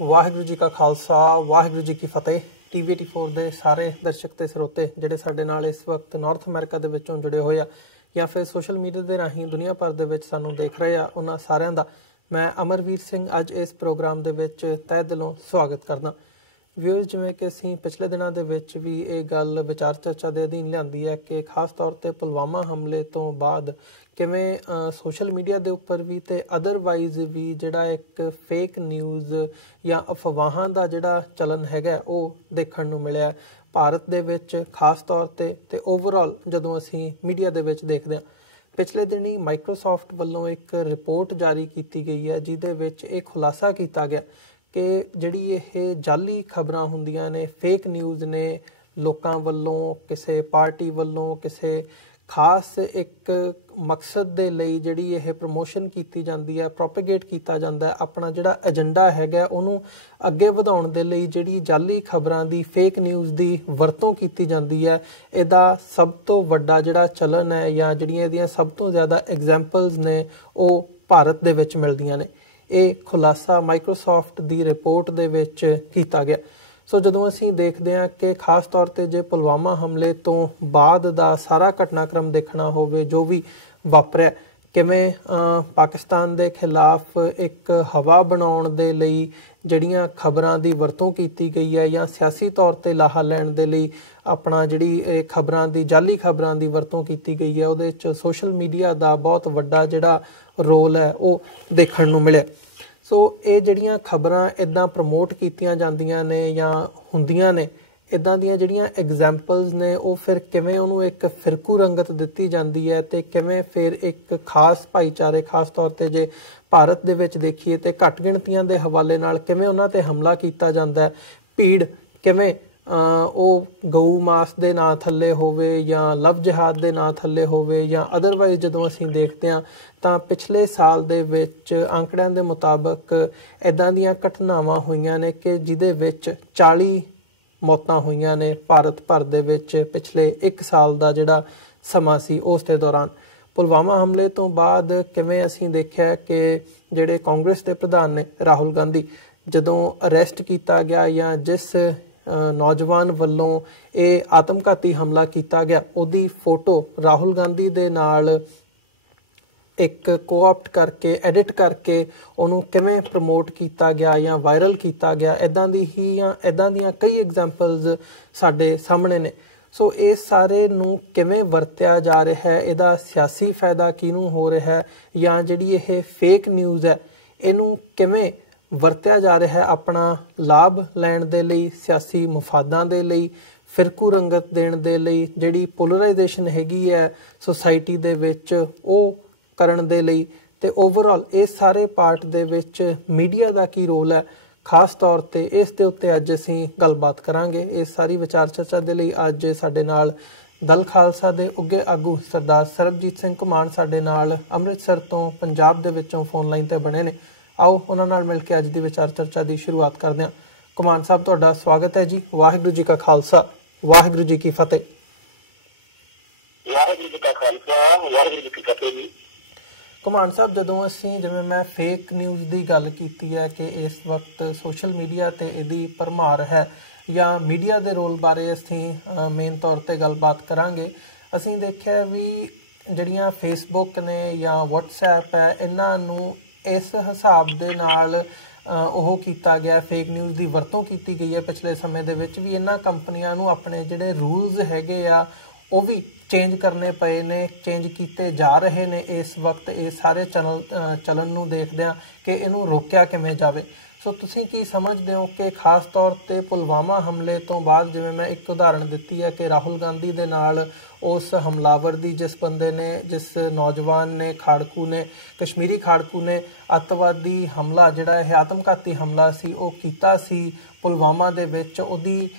वाहिगुरू जी का खालसा वाहिगुरू जी की फतेह। TV84 ਦੇ ਸਾਰੇ ਦਰਸ਼ਕ ਤੇ ਸਰੋਤੇ ਜਿਹੜੇ ਸਾਡੇ ਨਾਲ ਇਸ ਵਕਤ ਨਾਰਥ ਅਮਰੀਕਾ ਦੇ ਵਿੱਚੋਂ ਜੁੜੇ ਹੋਏ ਆ ਜਾਂ ਫਿਰ ਸੋਸ਼ਲ ਮੀਡੀਆ ਦੇ ਰਾਹੀਂ ਦੁਨੀਆ ਭਰ ਦੇ ਵਿੱਚ ਸਾਨੂੰ ਦੇਖ ਰਹੇ ਆ, ਉਹਨਾਂ ਸਾਰਿਆਂ ਦਾ ਮੈਂ ਅਮਰਵੀਰ ਸਿੰਘ ਅੱਜ ਇਸ ਪ੍ਰੋਗਰਾਮ ਦੇ ਵਿੱਚ ਤਹਿ ਦਿਲੋਂ ਸਵਾਗਤ ਕਰਦਾ। ਵਿਊਅਰਸ, ਜਿਵੇਂ ਕਿ ਅਸੀਂ ਪਿਛਲੇ ਦਿਨਾਂ ਦੇ ਵਿੱਚ ਵੀ ਇਹ ਗੱਲ ਵਿਚਾਰ ਚਰਚਾ ਦੇ ਅਧੀਨ ਲਿਆਂਦੀ ਹੈ ਕਿ ਖਾਸ ਤੌਰ ਤੇ ਪੁਲਵਾਮਾ ਹਮਲੇ ਤੋਂ ਬਾਅਦ ਕਿਵੇਂ ਸੋਸ਼ਲ ਮੀਡੀਆ ਦੇ ਉੱਪਰ ਵੀ ਤੇ ਅਦਰਵਾਈਜ਼ ਵੀ ਜਿਹੜਾ ਇੱਕ ਫੇਕ ਨਿਊਜ਼ ਜਾਂ ਅਫਵਾਹਾਂ ਦਾ ਜਿਹੜਾ ਚਲਨ ਹੈਗਾ ਉਹ ਦੇਖਣ ਨੂੰ ਮਿਲਿਆ ਭਾਰਤ ਦੇ ਵਿੱਚ ਖਾਸ ਤੌਰ ਤੇ ਓਵਰਆਲ ਜਦੋਂ ਅਸੀਂ ਮੀਡੀਆ ਦੇ ਵਿੱਚ ਦੇਖਦੇ ਹਾਂ। ਪਿਛਲੇ ਦਿਨੀ ਮਾਈਕਰੋਸਾਫਟ ਵੱਲੋਂ ਇੱਕ ਰਿਪੋਰਟ ਜਾਰੀ ਕੀਤੀ ਗਈ ਹੈ ਜਿਹਦੇ ਵਿੱਚ ਇਹ ਖੁਲਾਸਾ ਕੀਤਾ ਗਿਆ ਕਿ ਜਿਹੜੀ ਇਹ ਜਾਲੀ ਖਬਰਾਂ ਹੁੰਦੀਆਂ ਨੇ, ਫੇਕ ਨਿਊਜ਼ ਨੇ, ਲੋਕਾਂ ਵੱਲੋਂ ਕਿਸੇ ਪਾਰਟੀ ਵੱਲੋਂ ਕਿਸੇ ਖਾਸ ਇੱਕ ਮਕਸਦ ਦੇ ਲਈ ਜਿਹੜੀ ਇਹ ਪ੍ਰਮੋਸ਼ਨ ਕੀਤੀ ਜਾਂਦੀ ਹੈ, ਪ੍ਰੋਪੇਗੇਟ ਕੀਤਾ ਜਾਂਦਾ ਹੈ, ਆਪਣਾ ਜਿਹੜਾ ਏਜੰਡਾ ਹੈਗਾ ਉਹਨੂੰ ਅੱਗੇ ਵਧਾਉਣ ਦੇ ਲਈ ਜਿਹੜੀ ਜਾਲੀ ਖਬਰਾਂ ਦੀ ਫੇਕ ਨਿਊਜ਼ ਦੀ ਵਰਤੋਂ ਕੀਤੀ ਜਾਂਦੀ ਹੈ, ਇਹਦਾ ਸਭ ਤੋਂ ਵੱਡਾ ਜਿਹੜਾ ਚਲਨ ਹੈ ਜਾਂ ਜਿਹੜੀਆਂ ਇਹਦੀਆਂ ਸਭ ਤੋਂ ਜ਼ਿਆਦਾ ਐਗਜ਼ੈਂਪਲਸ ਨੇ ਉਹ ਭਾਰਤ ਦੇ ਵਿੱਚ ਮਿਲਦੀਆਂ ਨੇ। ਇਹ ਖੁਲਾਸਾ ਮਾਈਕਰੋਸਾਫਟ ਦੀ ਰਿਪੋਰਟ ਦੇ ਵਿੱਚ ਕੀਤਾ ਗਿਆ। ਸੋ ਜਦੋਂ ਅਸੀਂ ਦੇਖਦੇ ਹਾਂ ਕਿ ਖਾਸ ਤੌਰ ਤੇ ਜੇ ਪੁਲਵਾਮਾ ਹਮਲੇ ਤੋਂ ਬਾਅਦ ਦਾ ਸਾਰਾ ਘਟਨਾਕ੍ਰਮ ਦੇਖਣਾ ਹੋਵੇ, ਜੋ ਵੀ ਵਾਪਰਿਆ, ਕਿਵੇਂ ਪਾਕਿਸਤਾਨ ਦੇ ਖਿਲਾਫ ਇੱਕ ਹਵਾ ਬਣਾਉਣ ਦੇ ਲਈ ਜਿਹੜੀਆਂ ਖਬਰਾਂ ਦੀ ਵਰਤੋਂ ਕੀਤੀ ਗਈ ਹੈ ਜਾਂ ਸਿਆਸੀ ਤੌਰ ਤੇ ਲਾਹਾ ਲੈਣ ਦੇ ਲਈ ਆਪਣਾ ਜਿਹੜੀ ਇਹ ਖਬਰਾਂ ਦੀ ਜਾਲੀ ਖਬਰਾਂ ਦੀ ਵਰਤੋਂ ਕੀਤੀ ਗਈ ਹੈ, ਉਹਦੇ ਵਿੱਚ ਸੋਸ਼ਲ ਮੀਡੀਆ ਦਾ ਬਹੁਤ ਵੱਡਾ ਜਿਹੜਾ ਰੋਲ ਹੈ ਉਹ ਦੇਖਣ ਨੂੰ ਮਿਲਿਆ। ਸੋ ਇਹ ਜਿਹੜੀਆਂ ਖਬਰਾਂ ਇੱਦਾਂ ਪ੍ਰਮੋਟ ਕੀਤੀਆਂ ਜਾਂਦੀਆਂ ਨੇ ਜਾਂ ਹੁੰਦੀਆਂ ਨੇ, ਇੱਦਾਂ ਦੀਆਂ ਜਿਹੜੀਆਂ ਐਗਜ਼ੈਂਪਲਸ ਨੇ ਉਹ ਫਿਰ ਕਿਵੇਂ ਉਹਨੂੰ ਇੱਕ ਫਿਰਕੂ ਰੰਗਤ ਦਿੱਤੀ ਜਾਂਦੀ ਹੈ ਤੇ ਕਿਵੇਂ ਫਿਰ ਇੱਕ ਖਾਸ ਭਾਈਚਾਰੇ, ਖਾਸ ਤੌਰ ਤੇ ਜੇ ਭਾਰਤ ਦੇ ਵਿੱਚ ਦੇਖੀਏ ਤੇ ਘੱਟ ਗਿਣਤੀਆਂ ਦੇ ਹਵਾਲੇ ਨਾਲ ਕਿਵੇਂ ਉਹਨਾਂ ਤੇ ਹਮਲਾ ਕੀਤਾ ਜਾਂਦਾ ਹੈ। ਭੀੜ ਕਿਵੇਂ ਉਹ ਗਊ ਮਾਸ ਦੇ ਨਾਂ ਥੱਲੇ ਹੋਵੇ ਜਾਂ ਲਵ ਜਿਹਾਦ ਦੇ ਨਾਂ ਥੱਲੇ ਹੋਵੇ ਜਾਂ ਅਦਰਵਾਈਜ਼ ਜਦੋਂ ਅਸੀਂ ਦੇਖਦੇ ਹਾਂ ਤਾਂ ਪਿਛਲੇ ਸਾਲ ਦੇ ਵਿੱਚ ਅੰਕੜਿਆਂ ਦੇ ਮੁਤਾਬਕ ਇੱਦਾਂ ਦੀਆਂ ਘਟਨਾਵਾਂ ਹੋਈਆਂ ਨੇ ਕਿ ਜਿਹਦੇ ਵਿੱਚ 40 ਮੌਤਾਂ ਹੋਈਆਂ ਨੇ ਭਾਰਤ ਭਰ ਦੇ ਵਿੱਚ ਪਿਛਲੇ 1 ਸਾਲ ਦਾ ਜਿਹੜਾ ਸਮਾਂ ਸੀ ਉਸ ਦੇ ਦੌਰਾਨ। ਪੁਲਵਾਮਾ ਹਮਲੇ ਤੋਂ ਬਾਅਦ ਕਿਵੇਂ ਅਸੀਂ ਦੇਖਿਆ ਕਿ ਜਿਹੜੇ ਕਾਂਗਰਸ ਦੇ ਪ੍ਰਧਾਨ ਨੇ ਰਾਹੁਲ ਗਾਂਧੀ, ਜਦੋਂ ਅਰੈਸਟ ਕੀਤਾ ਗਿਆ ਜਾਂ ਜਿਸ ਨੌਜਵਾਨ ਵੱਲੋਂ ਇਹ ਆਤਮਘਾਤੀ ਹਮਲਾ ਕੀਤਾ ਗਿਆ ਉਹਦੀ ਫੋਟੋ ਰਾਹੁਲ ਗਾਂਧੀ ਦੇ ਨਾਲ ਇੱਕ ਕੋਆਪਟ ਕਰਕੇ ਐਡਿਟ ਕਰਕੇ ਉਹਨੂੰ ਕਿਵੇਂ ਪ੍ਰਮੋਟ ਕੀਤਾ ਗਿਆ ਜਾਂ ਵਾਇਰਲ ਕੀਤਾ ਗਿਆ, ਇੱਦਾਂ ਦੀ ਹੀ ਜਾਂ ਇੱਦਾਂ ਦੀਆਂ ਕਈ ਐਗਜ਼ਾਮਪਲਸ ਸਾਡੇ ਸਾਹਮਣੇ ਨੇ। ਸੋ ਇਸ ਸਾਰੇ ਨੂੰ ਕਿਵੇਂ ਵਰਤਿਆ ਜਾ ਰਿਹਾ ਹੈ, ਇਹਦਾ ਸਿਆਸੀ ਫਾਇਦਾ ਕਿਹਨੂੰ ਹੋ ਰਿਹਾ ਹੈ ਜਾਂ ਜਿਹੜੀ ਇਹ ਫੇਕ ਨਿਊਜ਼ ਹੈ ਇਹਨੂੰ ਕਿਵੇਂ ਵਰਤਿਆ ਜਾ ਰਿਹਾ ਹੈ ਆਪਣਾ ਲਾਭ ਲੈਣ ਦੇ ਲਈ, ਸਿਆਸੀ ਮੁਫਾਦਾਂ ਦੇ ਲਈ, ਫਿਰਕੂ ਰੰਗਤ ਦੇਣ ਦੇ ਲਈ, ਜਿਹੜੀ ਪੋਲਰਾਈਜੇਸ਼ਨ ਹੈਗੀ ਹੈ ਸੋਸਾਇਟੀ ਦੇ ਵਿੱਚ ਉਹ ਕਰਨ ਦੇ ਲਈ, ਤੇ ਓਵਰਆਲ ਇਸ ਸਾਰੇ ਪਾਰਟ ਦੇ ਵਿੱਚ ਮੀਡੀਆ ਦਾ ਕੀ ਰੋਲ ਹੈ, ਖਾਸ ਤੌਰ ਤੇ ਇਸ ਦੇ ਉੱਤੇ ਅੱਜ ਅਸੀਂ ਗੱਲਬਾਤ ਕਰਾਂਗੇ। ਇਸ ਸਾਰੀ ਵਿਚਾਰ ਚਰਚਾ ਦੇ ਲਈ ਅੱਜ ਸਾਡੇ ਨਾਲ ਦਲ ਖਾਲਸਾ ਦੇ ਉੱਘੇ ਆਗੂ ਸਰਦਾਰ ਸਰਬਜੀਤ ਸਿੰਘ ਘੁਮਾਣ ਸਾਡੇ ਨਾਲ ਅੰਮ੍ਰਿਤਸਰ ਤੋਂ ਪੰਜਾਬ ਦੇ ਵਿੱਚੋਂ ਫੋਨ ਲਾਈਨ ਤੇ ਬਣੇ ਨੇ। ਆਓ ਉਹਨਾਂ ਨਾਲ ਮਿਲ ਕੇ ਅੱਜ ਦੀ ਵਿਚਾਰ ਚਰਚਾ ਦੀ ਸ਼ੁਰੂਆਤ ਕਰਦੇ ਹਾਂ। ਘੁਮਾਣ ਸਾਹਿਬ, ਤੁਹਾਡਾ ਸਵਾਗਤ ਹੈ ਜੀ। ਵਾਹਿਗੁਰੂ ਜੀ ਕਾ ਖਾਲਸਾ ਵਾਹਿਗੁਰੂ ਜੀ ਕੀ ਫਤਿਹ। ਵਾਹਿਗੁਰੂ ਜੀ ਕਾ ਖਾਲਸਾ ਵਾਹਿਗੁਰੂ ਜੀ ਕੀ ਫਤਿਹ ਜੀ। ਘੁਮਾਣ ਸਾਹਿਬ, ਜਦੋਂ ਅਸੀਂ ਜਿਵੇਂ ਮੈਂ ਫੇਕ ਨਿਊਜ਼ ਦੀ ਗੱਲ ਕੀਤੀ ਹੈ ਕਿ ਇਸ ਵਕਤ ਸੋਸ਼ਲ ਮੀਡੀਆ ਤੇ ਇਹਦੀ ਭਰਮਾਰ ਹੈ ਜਾਂ ਮੀਡੀਆ ਦੇ ਰੋਲ ਬਾਰੇ ਅਸੀਂ ਮੇਨ ਤੌਰ ਤੇ ਗੱਲਬਾਤ ਕਰਾਂਗੇ। ਅਸੀਂ ਦੇਖਿਆ ਵੀ ਜਿਹੜੀਆਂ ਫੇਸਬੁੱਕ ਨੇ ਜਾਂ ਵਟਸਐਪ ਹੈ, ਇਹਨਾਂ ਨੂੰ ਇਸ ਹਿਸਾਬ ਦੇ ਨਾਲ ਉਹ ਕੀਤਾ ਗਿਆ, ਫੇਕ ਨਿਊਜ਼ ਦੀ ਵਰਤੋਂ ਕੀਤੀ ਗਈ ਹੈ ਪਿਛਲੇ ਸਮੇਂ ਦੇ ਵਿੱਚ ਵੀ। ਇਹਨਾਂ ਕੰਪਨੀਆਂ ਨੂੰ ਆਪਣੇ ਜਿਹੜੇ ਰੂਲਸ ਹੈਗੇ ਆ ਉਹ ਵੀ ਚੇਂਜ ਕਰਨੇ ਪਏ ਨੇ, ਚੇਂਜ ਕੀਤੇ ਜਾ ਰਹੇ ਨੇ ਇਸ ਵਕਤ ਇਹ ਸਾਰੇ ਚਲਨ ਨੂੰ ਦੇਖਦਿਆਂ ਕਿ ਇਹਨੂੰ ਰੋਕਿਆ ਕਿਵੇਂ ਜਾਵੇ। ਸੋ ਤੁਸੀਂ ਕੀ ਸਮਝਦੇ ਹੋ ਕਿ ਖਾਸ ਤੌਰ ਤੇ ਪੁਲਵਾਮਾ ਹਮਲੇ ਤੋਂ ਬਾਅਦ, ਜਿਵੇਂ ਮੈਂ ਇੱਕ ਉਦਾਹਰਣ ਦਿੱਤੀ ਹੈ ਕਿ ਰਾਹੁਲ ਗਾਂਧੀ ਦੇ ਨਾਲ ਉਸ ਹਮਲਾਵਰ ਦੀ, ਜਿਸ ਬੰਦੇ ਨੇ, ਜਿਸ ਨੌਜਵਾਨ ਨੇ, ਖਾੜਕੂ ਨੇ, ਕਸ਼ਮੀਰੀ ਖਾੜਕੂ ਨੇ ਅੱਤਵਾਦੀ ਹਮਲਾ ਜਿਹੜਾ ਇਹ ਆਤਮਘਾਤੀ ਹਮਲਾ ਸੀ ਉਹ ਕੀਤਾ ਸੀ ਪੁਲਵਾਮਾ ਦੇ ਵਿੱਚ, ਉਹਦੀ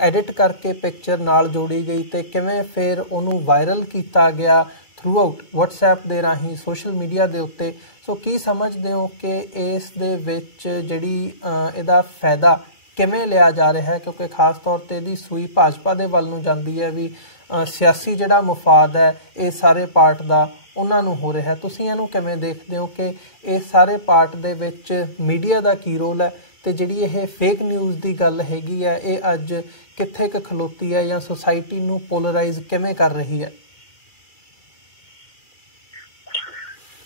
ਐਡਿਟ ਕਰਕੇ ਪਿਕਚਰ ਨਾਲ ਜੋੜੀ ਗਈ ਤੇ ਕਿਵੇਂ ਫਿਰ ਉਹਨੂੰ ਵਾਇਰਲ ਕੀਤਾ ਗਿਆ ਥਰੂ ਆਊਟ ਵਟਸਐਪ ਦੇ ਰਾਹੀਂ ਸੋਸ਼ਲ ਮੀਡੀਆ ਦੇ ਉੱਤੇ। ਸੋ ਕੀ ਸਮਝਦੇ ਹੋ ਕਿ ਇਸ ਦੇ ਵਿੱਚ ਜਿਹੜੀ ਇਹਦਾ ਫਾਇਦਾ ਕਿਵੇਂ ਲਿਆ ਜਾ ਰਿਹਾ ਹੈ, ਕਿਉਂਕਿ ਖਾਸ ਤੌਰ ਤੇ ਇਹਦੀ ਸੂਈ ਭਾਜਪਾ ਦੇ ਵੱਲ ਨੂੰ ਜਾਂਦੀ ਹੈ ਵੀ ਸਿਆਸੀ ਜਿਹੜਾ ਮੁਫਾਦ ਹੈ ਇਹ ਸਾਰੇ ਪਾਰਟ ਦਾ ਉਹਨਾਂ ਨੂੰ ਹੋ ਰਿਹਾ। ਤੁਸੀਂ ਇਹਨੂੰ ਕਿਵੇਂ ਦੇਖਦੇ ਹੋ ਕਿ ਇਹ ਸਾਰੇ ਪਾਰਟ ਦੇ ਵਿੱਚ ਮੀਡੀਆ ਦਾ ਕੀ ਰੋਲ ਹੈ ਤੇ ਜਿਹੜੀ ਇਹ ਫੇਕ ਨਿਊਜ਼ ਦੀ ਗੱਲ ਹੈਗੀ ਹੈ ਇਹ ਅੱਜ ਕਿੱਥੇ ਕੁ ਖਲੋਤੀ ਹੈ ਜਾਂ ਸੋਸਾਇਟੀ ਨੂੰ ਪੋਲਰਾਈਜ਼ ਕਿਵੇਂ ਕਰ ਰਹੀ ਹੈ?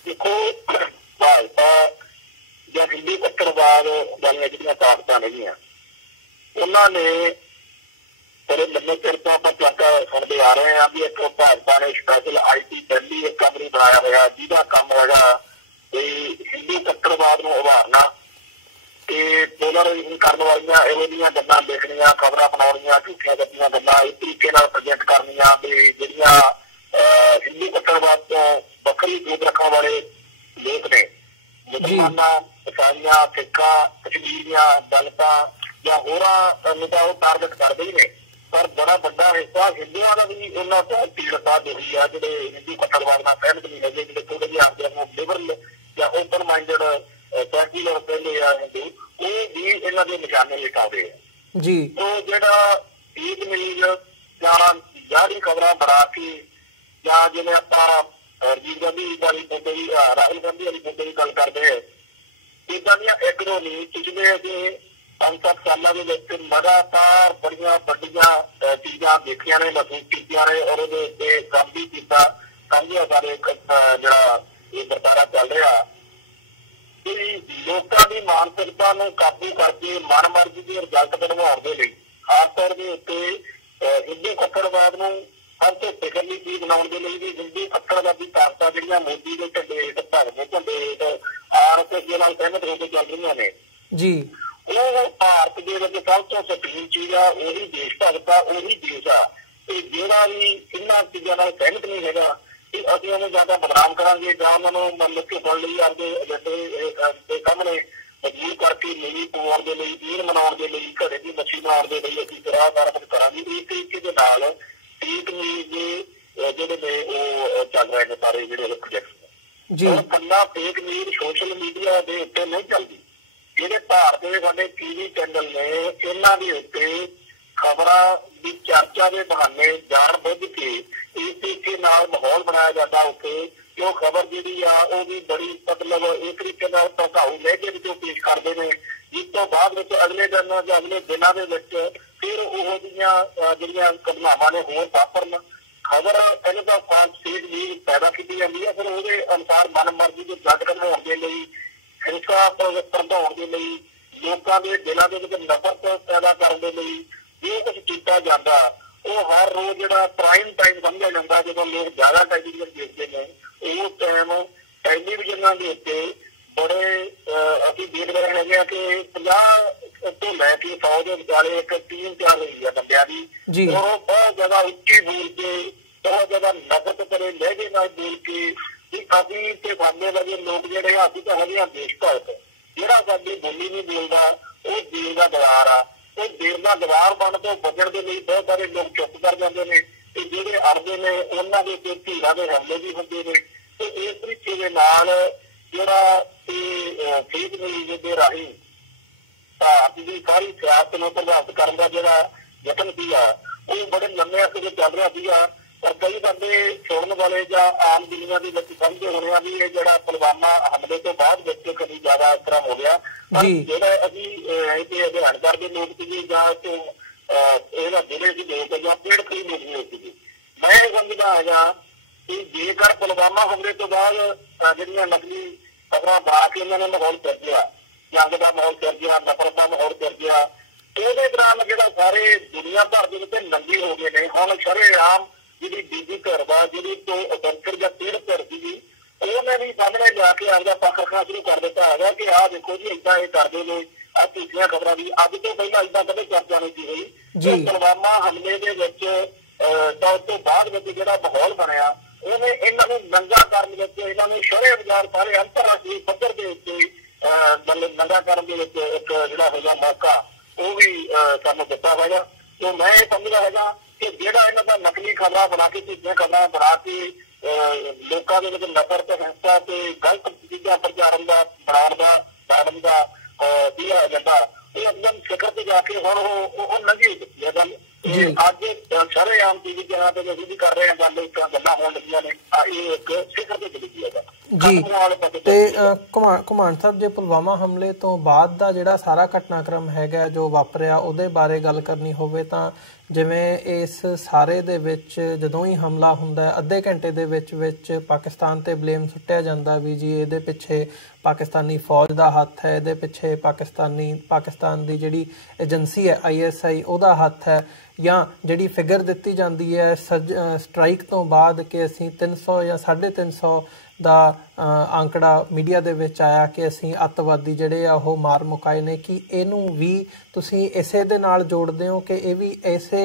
ਦੇਖੋ, ਭਾਜਪਾ ਜਾਂ ਹਿੰਦੂ ਕੱਟੜਵਾਦ ਵਾਲੀਆਂ ਜਿਹੜੀਆਂ ਤਾਕਤਾਂ ਨੇਗੀਆਂ, ਉਹਨਾਂ ਨੇ ਬੜੇ ਲੰਮੇ ਚਿਰ ਤੋਂ ਆਪਾਂ ਚਰਚਾ ਸੁਣਦੇ ਆ ਰਹੇ ਹਾਂ ਵੀ ਇੱਕ ਭਾਜਪਾ ਨੇ ਸਪੈਸ਼ਲ IT ਦਿੱਲੀ ਇੱਕ ਕੰਪਨੀ ਬਣਾਇਆ ਹੋਇਆ ਜਿਹਦਾ ਕੰਮ ਹੈਗਾ ਵੀ ਹਿੰਦੂ ਕੱਟੜਵਾਦ ਨੂੰ ਉਭਾਰਨਾ ਤੇ ਪੋਲਰਾਈਜ਼ੇਸ਼ਨ ਕਰਨ ਵਾਲੀਆਂ ਇਹੋ ਜਿਹੀਆਂ ਗੱਲਾਂ ਲਿਖਣੀਆਂ, ਖਬਰਾਂ ਬਣਾਉਣੀਆਂ, ਝੂਠੀਆਂ ਗੱਲਾਂ ਇਸ ਤਰੀਕੇ ਨਾਲ ਪ੍ਰਜੈਂਟ ਕਰਨੀਆਂ ਵੀ ਜਿਹੜੀਆਂ ਹਿੰਦੂ ਕੱਟੜਵਾਦ ਤੋਂ ਵੱਖਰੀ ਸੋਚ ਰੱਖਣ ਵਾਲੇ ਲੋਕ ਨੇ, ਮੁਸਲਮਾਨਾਂ, ਈਸਾਈਆਂ, ਸਿੱਖਾਂ, ਕਸ਼ਮੀਰੀਆਂ, ਦਲਿਤਾਂ ਜਾਂ ਹੋਰਾਂ ਨੂੰ ਤਾਂ ਉਹ ਟਾਰਗੇਟ ਕਰਦੇ ਹੀ ਨੇ। ਪਰ ਬੜਾ ਵੱਡਾ ਹਿੱਸਾ ਹਿੰਦੂਆਂ ਦਾ ਵੀ ਉਹਨਾਂ ਤੋਂ ਪੀੜਤਾ ਹੋਈ ਆ, ਜਿਹੜੇ ਹਿੰਦੂ ਕੱਟੜਵਾਦ ਨਾਲ ਸਹਿਮਤ ਨਹੀਂ ਹੈਗੇ, ਜਿਹੜੇ ਥੋੜੇ ਜਿਹੇ ਆਪਦੇ ਨੂੰ ਲਿਬਰਲ ਜਾਂ ਓਪਨ ਮਾਈਂਡਡ ਸੈਕੂਲਰ ਕਹਿੰਦੇ ਆ ਹਿੰਦੂ, ਉਹ ਵੀ ਇਹਨਾਂ ਦੇ ਨਿਸ਼ਾਨੇ ਲਿਖਾਉਂਦੇ ਆ ਜੀ। ਉਹ ਜਿਹੜਾ ਫੇਕ ਨਿਊਜ਼ ਜਾਂ ਜਾਰੀ ਖਬਰਾਂ ਬਣਾ ਕੇ ਜਾਂ ਜਿਵੇਂ ਆਪਾਂ ਰਾਜੀਵ ਗਾਂਧੀ ਵਾਲੀ ਮੁੱਦੇ ਦੀ, ਰਾਹੁਲ ਗਾਂਧੀ ਵਾਲੀ ਮੁੱਦੇ ਦੀ ਗੱਲ ਕਰਦੇ ਆ, ਇੱਦਾਂ ਦੀਆਂ ਇੱਕ ਦੋ ਨਹੀਂ, ਪਿਛਲੇ ਅਸੀਂ 5-7 ਸਾਲਾਂ ਦੇ ਵਿੱਚ ਲਗਾਤਾਰ ਬੜੀਆਂ ਵੱਡੀਆਂ ਚੀਜ਼ਾਂ ਦੇਖੀਆਂ ਨੇ, ਮਹਿਸੂਸ ਕੀਤੀਆਂ ਨੇ ਔਰ ਉਹਦੇ ਉੱਤੇ ਕੰਮ ਵੀ ਕੀਤਾ। ਸਮਝਿਆ ਸਾਰੇ ਜਿਹੜਾ ਇਹ ਵਰਤਾਰਾ ਚੱਲ ਰਿਹਾ ਕਿ ਲੋਕਾਂ ਦੀ ਮਾਨਸਿਕਤਾ ਨੂੰ ਕਾਬੂ ਕਰਕੇ ਮਨਮਰਜ਼ੀ ਦੇ ਰਿਜ਼ਲਟ ਬਣਵਾਉਣ ਦੇ ਲਈ, ਖਾਸ ਤੌਰ ਦੇ ਉੱਤੇ ਹਿੰਦੂ ਕੱਟੜਵਾਦ ਨੂੰ ਸਭ ਤੋਂ ਫਿਕਰਲੀ ਚੀਜ਼ ਬਣਾਉਣ ਦੇ ਲਈ ਵੀ ਹਿੰਦੂ ਕੱਟੜਵਾਦੀ ਤਾਕਤਾਂ ਜਿਹੜੀਆਂ ਮੋਦੀ ਦੇ ਝੰਡੇ ਹੇਠ, ਭਗਵੇਂ ਝੰਡੇ ਹੇਠ RSS ਦੇ ਨਾਲ ਸਹਿਮਤ ਹੋ ਕੇ ਚੱਲ ਰਹੀਆਂ ਨੇ ਜੀ। ਉਹ ਭਾਰਤ ਦੇ ਵਿੱਚ ਸਭ ਤੋਂ ਸੁਪਰੀਮ ਚੀਜ਼ ਆ, ਉਹੀ ਦੇਸ਼ ਭਗਤ ਆ, ਉਹੀ ਦੇਸ਼ ਆ। ਤੇ ਜਿਹੜਾ ਵੀ ਇਹਨਾਂ ਚੀਜ਼ਾਂ ਨਾਲ ਸਹਿਮਤ ਨਹੀਂ ਹੈਗਾ ਕਿ ਅਸੀਂ ਉਹਨੂੰ ਜ਼ਿਆਦਾ ਬਦਨਾਮ ਕਰਾਂਗੇ ਜਾਂ ਉਹਨਾਂ ਨੂੰ ਮਤਲਬ ਕਿ ਬਣ ਲਈ ਆਪਦੇ ਏਜੰਡੇ ਦੇ ਸਾਹਮਣੇ ਮਜਬੂਰ ਕਰਕੇ ਮੇਰੀ ਪਵਾਉਣ ਦੇ ਲਈ, ਈਦ ਮਨਾਉਣ ਦੇ ਲਈ, ਘੜੇ ਦੀ ਮੱਛੀ ਮਾਰਨ ਦੇ ਲਈ ਅਸੀਂ ਸਾਰਾ ਕੁਝ ਕਰਾਂਗੇ। ਇਸ ਤਰੀਕੇ ਦੇ ਨਾਲ ਫੇਕ ਨਿਊਜ਼ ਦੇ ਜਿਹੜੇ ਨੇ ਉਹ ਚੱਲ ਰਹੇ ਨੇ ਸਾਰੇ ਜਿਹੜੇ ਪ੍ਰੋਜੈਕਟ ਜੀ। ਕੱਲਾ ਫੇਕ ਨਿਊਜ਼ ਸੋਸ਼ਲ ਮੀਡੀਆ ਦੇ ਉੱਤੇ ਨਹੀਂ ਚੱਲਦੀ। ਜਿਹੜੇ ਭਾਰਤ ਦੇ ਸਾਡੇ TV ਚੈਨਲ ਨੇ, ਇਹਨਾਂ ਦੇ ਉੱਤੇ ਖਬਰਾਂ ਦੀ ਚਰਚਾ ਦੇ ਬਹਾਨੇ ਜਾਣ ਬੁੱਝ ਕੇ ਇਸ ਤਰੀਕੇ ਨਾਲ ਮਾਹੌਲ ਬਣਾਇਆ ਜਾਂਦਾ ਉੱਥੇ ਕਿ ਉਹ ਖਬਰ ਜਿਹੜੀ ਆ ਉਹ ਵੀ ਬੜੀ ਮਤਲਬ ਇਸ ਤਰੀਕੇ ਨਾਲ ਭੜਕਾਊ ਲਹਿਜੇ ਵਿੱਚੋਂ ਪੇਸ਼ ਕਰਦੇ ਨੇ, ਜਿਸ ਤੋਂ ਬਾਅਦ ਵਿੱਚ ਅਗਲੇ ਦਿਨ ਜਾਂ ਅਗਲੇ ਦਿਨਾਂ ਦੇ ਵਿੱਚ ਫਿਰ ਉਹੋ ਜਿਹੀਆਂ ਜਿਹੜੀਆਂ ਘਟਨਾਵਾਂ ਨੇ ਹੋਰ ਵਾਪਰਨ, ਖਬਰ ਇਹਨਾਂ ਦਾ ਫੇਕ ਨਿਊਜ਼ ਪੈਦਾ ਕੀਤੀ ਜਾਂਦੀ ਹੈ। ਫਿਰ ਉਹਦੇ ਅਨੁਸਾਰ ਮਨਮਰਜ਼ੀ ਦੇ ਜੱਜ ਬਣਾਉਣ ਦੇ ਲਈ, ਹਿੰਸਾ ਵਧਾਉਣ ਦੇ ਲਈ, ਲੋਕਾਂ ਦੇ ਦਿਲਾਂ ਦੇ ਵਿੱਚ ਨਫ਼ਰਤ ਪੈਦਾ ਕਰਨ ਦੇ ਲਈ ਜੋ ਕੁਝ ਕੀਤਾ ਜਾਂਦਾ, ਉਹ ਹਰ ਰੋਜ਼ ਜਿਹੜਾ ਪ੍ਰਾਈਮ ਟਾਈਮ ਸਮਝਿਆ ਜਾਂਦਾ, ਜਦੋਂ ਲੋਕ ਜ਼ਿਆਦਾ ਟੈਲੀਵਿਜ਼ਨ ਦੇਖਦੇ ਨੇ, ਉਸ ਟਾਈਮ ਟੈਲੀਵਿਜ਼ਨਾਂ ਦੇ ਉੱਤੇ ਬੜੇ ਅਸੀਂ ਦੇਖ ਰਹੇ ਹੈਗੇ ਆ ਕਿ 50 ਤੋਂ ਲੈ ਕੇ 100 ਦੇ ਵਿਚਾਲੇ ਇੱਕ ਟੀਮ ਤਿਆਰ ਹੋਈ ਹੈ ਬੰਦਿਆਂ ਦੀ। ਉਹ ਬਹੁਤ ਜ਼ਿਆਦਾ ਉੱਚੀ ਬੋਲ ਕੇ, ਬਹੁਤ ਜ਼ਿਆਦਾ ਨਫ਼ਰਤ ਭਰੇ ਲਹਿਜੇ ਨਾਲ ਬੋਲ ਕੇ ਕਿ ਅਸੀਂ ਤੇ ਸਾਡੇ ਵਰਗੇ ਲੋਕ ਜਿਹੜੇ ਆ, ਅਸੀਂ ਤਾਂ ਹੈਗੇ ਆ ਦੇਸ਼ ਭਗਤ, ਜਿਹੜਾ ਸਾਡੀ ਬੋਲੀ ਨਹੀਂ ਬੋਲਦਾ ਉਹ ਦੇਸ਼ ਦਾ ਦੀਵਾਰ ਆ। ਉਹ ਦੇਸ਼ ਦਾ ਦੀਵਾਰ ਬਣ ਤੋਂ ਬਚਣ ਦੇ ਲਈ ਬਹੁਤ ਸਾਰੇ ਲੋਕ ਚੁੱਪ ਕਰ ਜਾਂਦੇ ਨੇ ਤੇ ਜਿਹੜੇ ਅੜਦੇ ਨੇ ਉਹਨਾਂ ਦੇ ਉੱਤੇ ਧੀਰਾਂ ਦੇ ਹਮਲੇ ਵੀ ਹੁੰਦੇ ਨੇ। ਤੇ ਇਸ ਤਰੀਕੇ ਦੇ ਨਾਲ ਜਿਹੜਾ ਫੇਕ ਨਿਊਜ਼ ਦੇ ਰਾਹੀਂ ਭਾਰਤ ਦੀ ਸਾਰੀ ਸਿਆਸਤ ਨੂੰ ਪ੍ਰਭਾਵਿਤ ਕਰਨ ਦਾ ਜਿਹੜਾ ਯਤਨ ਸੀਗਾ ਉਹ ਬੜੇ ਲੰਮੇ ਅਰਸੇ ਵਿੱਚ ਚੱਲ ਰਿਹਾ ਸੀਗਾ। ਪਰ ਕਈ ਬੰਦੇ ਸੁਣਨ ਵਾਲੇ ਜਾਂ ਆਮ ਦੁਨੀਆ ਦੇ ਵਿੱਚ ਸਮਝਦੇ ਹੋਣੇ ਆ ਵੀ ਇਹ ਜਿਹੜਾ ਪੁਲਵਾਮਾ ਹਮਲੇ ਤੋਂ ਬਾਅਦ ਵਿੱਚ ਕਦੀ ਜ਼ਿਆਦਾ ਇਸ ਤਰ੍ਹਾਂ ਹੋ ਗਿਆ। ਪਰ ਜਿਹੜਾ ਅਸੀਂ ਇਹਦੇ ਅਧਿਐਨ ਕਰਦੇ ਲੋਕ ਸੀਗੇ ਜਾਂ ਇਹਨਾਂ ਜ਼ਿਲ੍ਹੇ ਦੇ ਲੋਕ ਜਾਂ ਪੀੜਤ ਲੋਕ ਨਹੀਂ ਸੀਗੇ, ਮੈਂ ਇਹ ਸਮਝਦਾ ਹੈਗਾ ਕਿ ਜੇਕਰ ਪੁਲਵਾਮਾ ਹਮਲੇ ਤੋਂ ਬਾਅਦ ਜਿਹੜੀਆਂ ਨਕਲੀ ਖਬਰਾਂ ਬਣਾ ਕੇ ਇਹਨਾਂ ਨੇ ਮਾਹੌਲ ਸਿਰਜਿਆ, ਜੰਗ ਦਾ ਮਾਹੌਲ ਸਿਰਜਿਆ, ਨਫ਼ਰਤ ਦਾ ਮਾਹੌਲ ਸਿਰਜਿਆ, ਉਹਦੇ ਦੌਰਾਨ ਜਿਹੜਾ ਸਾਰੇ ਦੁਨੀਆ ਭਰ ਦੇ ਵਿੱਚ ਨੰਗੀ ਹੋ ਗਏ ਨੇ। ਹੁਣ ਸ਼ਰੇਆਮ ਜਿਹੜੀ ਬੀਜੀ ਧਿਰ ਵਾ, ਜਿਹੜੀ ਤੋਂ ਅਧੰਕਰ ਜਾਂ ਪੀੜਤ ਧਿਰ ਸੀਗੀ, ਉਹਨੇ ਵੀ ਸਾਹਮਣੇ ਜਾ ਕੇ ਆਪਦਾ ਪੱਖ ਰੱਖਣਾ ਸ਼ੁਰੂ ਕਰ ਦਿੱਤਾ ਹੈਗਾ ਕਿ ਆਹ ਦੇਖੋ ਜੀ ਏਦਾਂ ਇਹ ਕਰਦੇ ਨੇ, ਆਹ ਝੂਠੀਆਂ ਖਬਰਾਂ ਦੀ ਅੱਜ ਤੋਂ ਪਹਿਲਾਂ ਏਦਾਂ ਕਦੇ ਚਰਚਾ ਨਹੀਂ ਸੀ ਹੋਈ। ਪੁਲਵਾਮਾ ਹਮਲੇ ਦੇ ਵਿੱਚ ਤਾਂ ਉਸ ਤੋਂ ਬਾਅਦ ਵਿੱਚ ਜਿਹੜਾ ਮਾਹੌਲ ਬਣਿਆ ਉਹਨੇ ਇਹਨਾਂ ਨੂੰ ਨੰਗਾ ਕਰਨ ਵਿੱਚ, ਇਹਨਾਂ ਨੂੰ ਸ਼ਰੇਆਮ ਸਾਰੇ ਅੰਤਰਰਾਸ਼ਟਰੀ ਪੱਧਰ ਦੇ ਉੱਤੇ ਮਤਲਬ ਨੰਗਾ ਕਰਨ ਦੇ ਵਿੱਚ ਇੱਕ ਜਿਹੜਾ ਹੈਗਾ ਮੌਕਾ ਉਹ ਵੀ ਸਾਨੂੰ ਦਿੱਤਾ ਹੈਗਾ। ਤੇ ਮੈਂ ਇਹ ਸਮਝਦਾ ਹੈਗਾ ਕਿ ਜਿਹੜਾ ਇਹਨਾਂ ਦਾ ਨਕਲੀ ਖਬਰਾਂ ਬਣਾ ਕੇ, ਝੂਠੀਆਂ ਖਬਰਾਂ ਬਣਾ ਕੇ ਲੋਕਾਂ ਦੇ ਵਿੱਚ ਨਫ਼ਰਤ, ਹਿੰਸਾ ਤੇ ਗਲਤ ਚੀਜ਼ਾਂ ਪ੍ਰਚਾਰਨ ਦਾ ਬਣਾਉਣ ਦਾ ਸਾੜਨ ਦਾ ਜਿਹੜਾ ਏਜੰਡਾ, ਇਹ ਇੱਕਦਮ ਸਿਖਰ ਤੇ ਜਾ ਕੇ ਹੁਣ ਉਹ ਨੰਗੀ ਚੁੱਕੀ ਹੈ ਗੱਲ। ਅੱਜ ਸਾਰੇ ਸ਼ਰੇਆਮ ਟੀਵੀ ਚੈਨਲ ਤੇ ਅਸੀਂ ਵੀ ਕਰ ਰਹੇ ਹਾਂ ਗੱਲ, ਇੱਕ ਗੱਲਾਂ ਹੋਣ ਲੱਗੀਆਂ ਨੇ, ਇਹ ਇੱਕ ਸਿਖਰ ਤੇ ਚਲੀ ਹੈਗਾ ਜੀ। ਤੇ ਘੁਮਾਣ ਸਾਹਿਬ, ਜੇ ਪੁਲਵਾਮਾ ਹਮਲੇ ਤੋਂ ਬਾਅਦ ਦਾ ਜਿਹੜਾ ਸਾਰਾ ਘਟਨਾਕ੍ਰਮ ਹੈਗਾ ਜੋ ਵਾਪਰਿਆ ਉਹਦੇ ਬਾਰੇ ਗੱਲ ਕਰਨੀ ਹੋਵੇ ਤਾਂ ਜਿਵੇਂ ਇਸ ਸਾਰੇ ਦੇ ਵਿੱਚ ਜਦੋਂ ਹੀ ਹਮਲਾ ਹੁੰਦਾ ਅੱਧੇ ਘੰਟੇ ਦੇ ਵਿੱਚ ਪਾਕਿਸਤਾਨ ਤੇ ਬਲੇਮ ਸੁੱਟਿਆ ਜਾਂਦਾ ਵੀ ਜੀ ਇਹਦੇ ਪਿੱਛੇ ਪਾਕਿਸਤਾਨੀ ਫੌਜ ਦਾ ਹੱਥ ਹੈ, ਇਹਦੇ ਪਿੱਛੇ ਪਾਕਿਸਤਾਨ ਦੀ ਜਿਹੜੀ ਏਜੰਸੀ ਹੈ ISI ਉਹਦਾ ਹੱਥ ਹੈ, ਜਾਂ ਜਿਹੜੀ ਫਿਗਰ ਦਿੱਤੀ ਜਾਂਦੀ ਹੈ ਸਟ੍ਰਾਈਕ ਤੋਂ ਬਾਅਦ ਕਿ ਅਸੀਂ 300 ਜਾਂ 350 ਦਾ ਅੰਕੜਾ ਮੀਡੀਆ ਦੇ ਵਿੱਚ ਆਇਆ ਕਿ ਅਸੀਂ ਅੱਤਵਾਦੀ ਜਿਹੜੇ ਆ ਉਹ ਮਾਰ ਮੁਕਾਏ ਨੇ, ਕਿ ਇਹਨੂੰ ਵੀ ਤੁਸੀਂ ਇਸੇ ਦੇ ਨਾਲ ਜੋੜਦੇ ਹੋ ਕਿ ਇਹ ਵੀ ਇਸੇ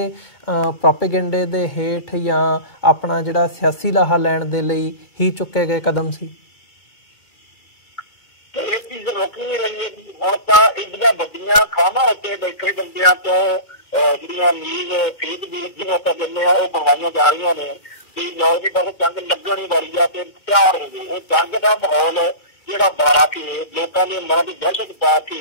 ਪ੍ਰੋਪੇਗੈਂਡੇ ਦੇ ਹੇਠ ਜਾਂ ਆਪਣਾ ਜਿਹੜਾ ਸਿਆਸੀ ਲਾਹਾ ਲੈਣ ਦੇ ਲਈ ਹੀ ਚੁੱਕੇ ਗਏ ਕਦਮ ਸੀ? ਇਹ ਚੀਜ਼ ਰੁਕ ਨਹੀਂ ਰਹੀ ਹੈ। ਹੁਣ ਤਾਂ ਇਹਦੀਆਂ ਵੱਡੀਆਂ ਖਾਵਾਂ ਉੱਤੇ ਬੈਠੇ ਬੰਦਿਆਂ ਤੋਂ ਜਿਹੜੀਆਂ ਨੀਂਦ ਫੇਦ ਵੀਰ ਜਿਹਨੂੰ ਆਪਾਂ ਕਹਿੰਦੇ ਆ ਉਹ ਬਣਵਾਈਆਂ ਜਾ ਰਹੀਆਂ ਨੇ ਕਿ ਲਓ ਜੀ ਬਸ ਜੰਗ ਲੱਗਣ ਹੀ ਵਾਲੀ ਆ ਤੇ ਤਿਆਰ ਹੋ ਗਏ। ਉਹ ਜੰਗ ਦਾ ਮਾਹੌਲ ਜਿਹੜਾ ਬਣਾ ਕੇ ਲੋਕਾਂ ਦੇ ਮਨ ਦੀ ਦਹਿਸ਼ਤ ਪਾ ਕੇ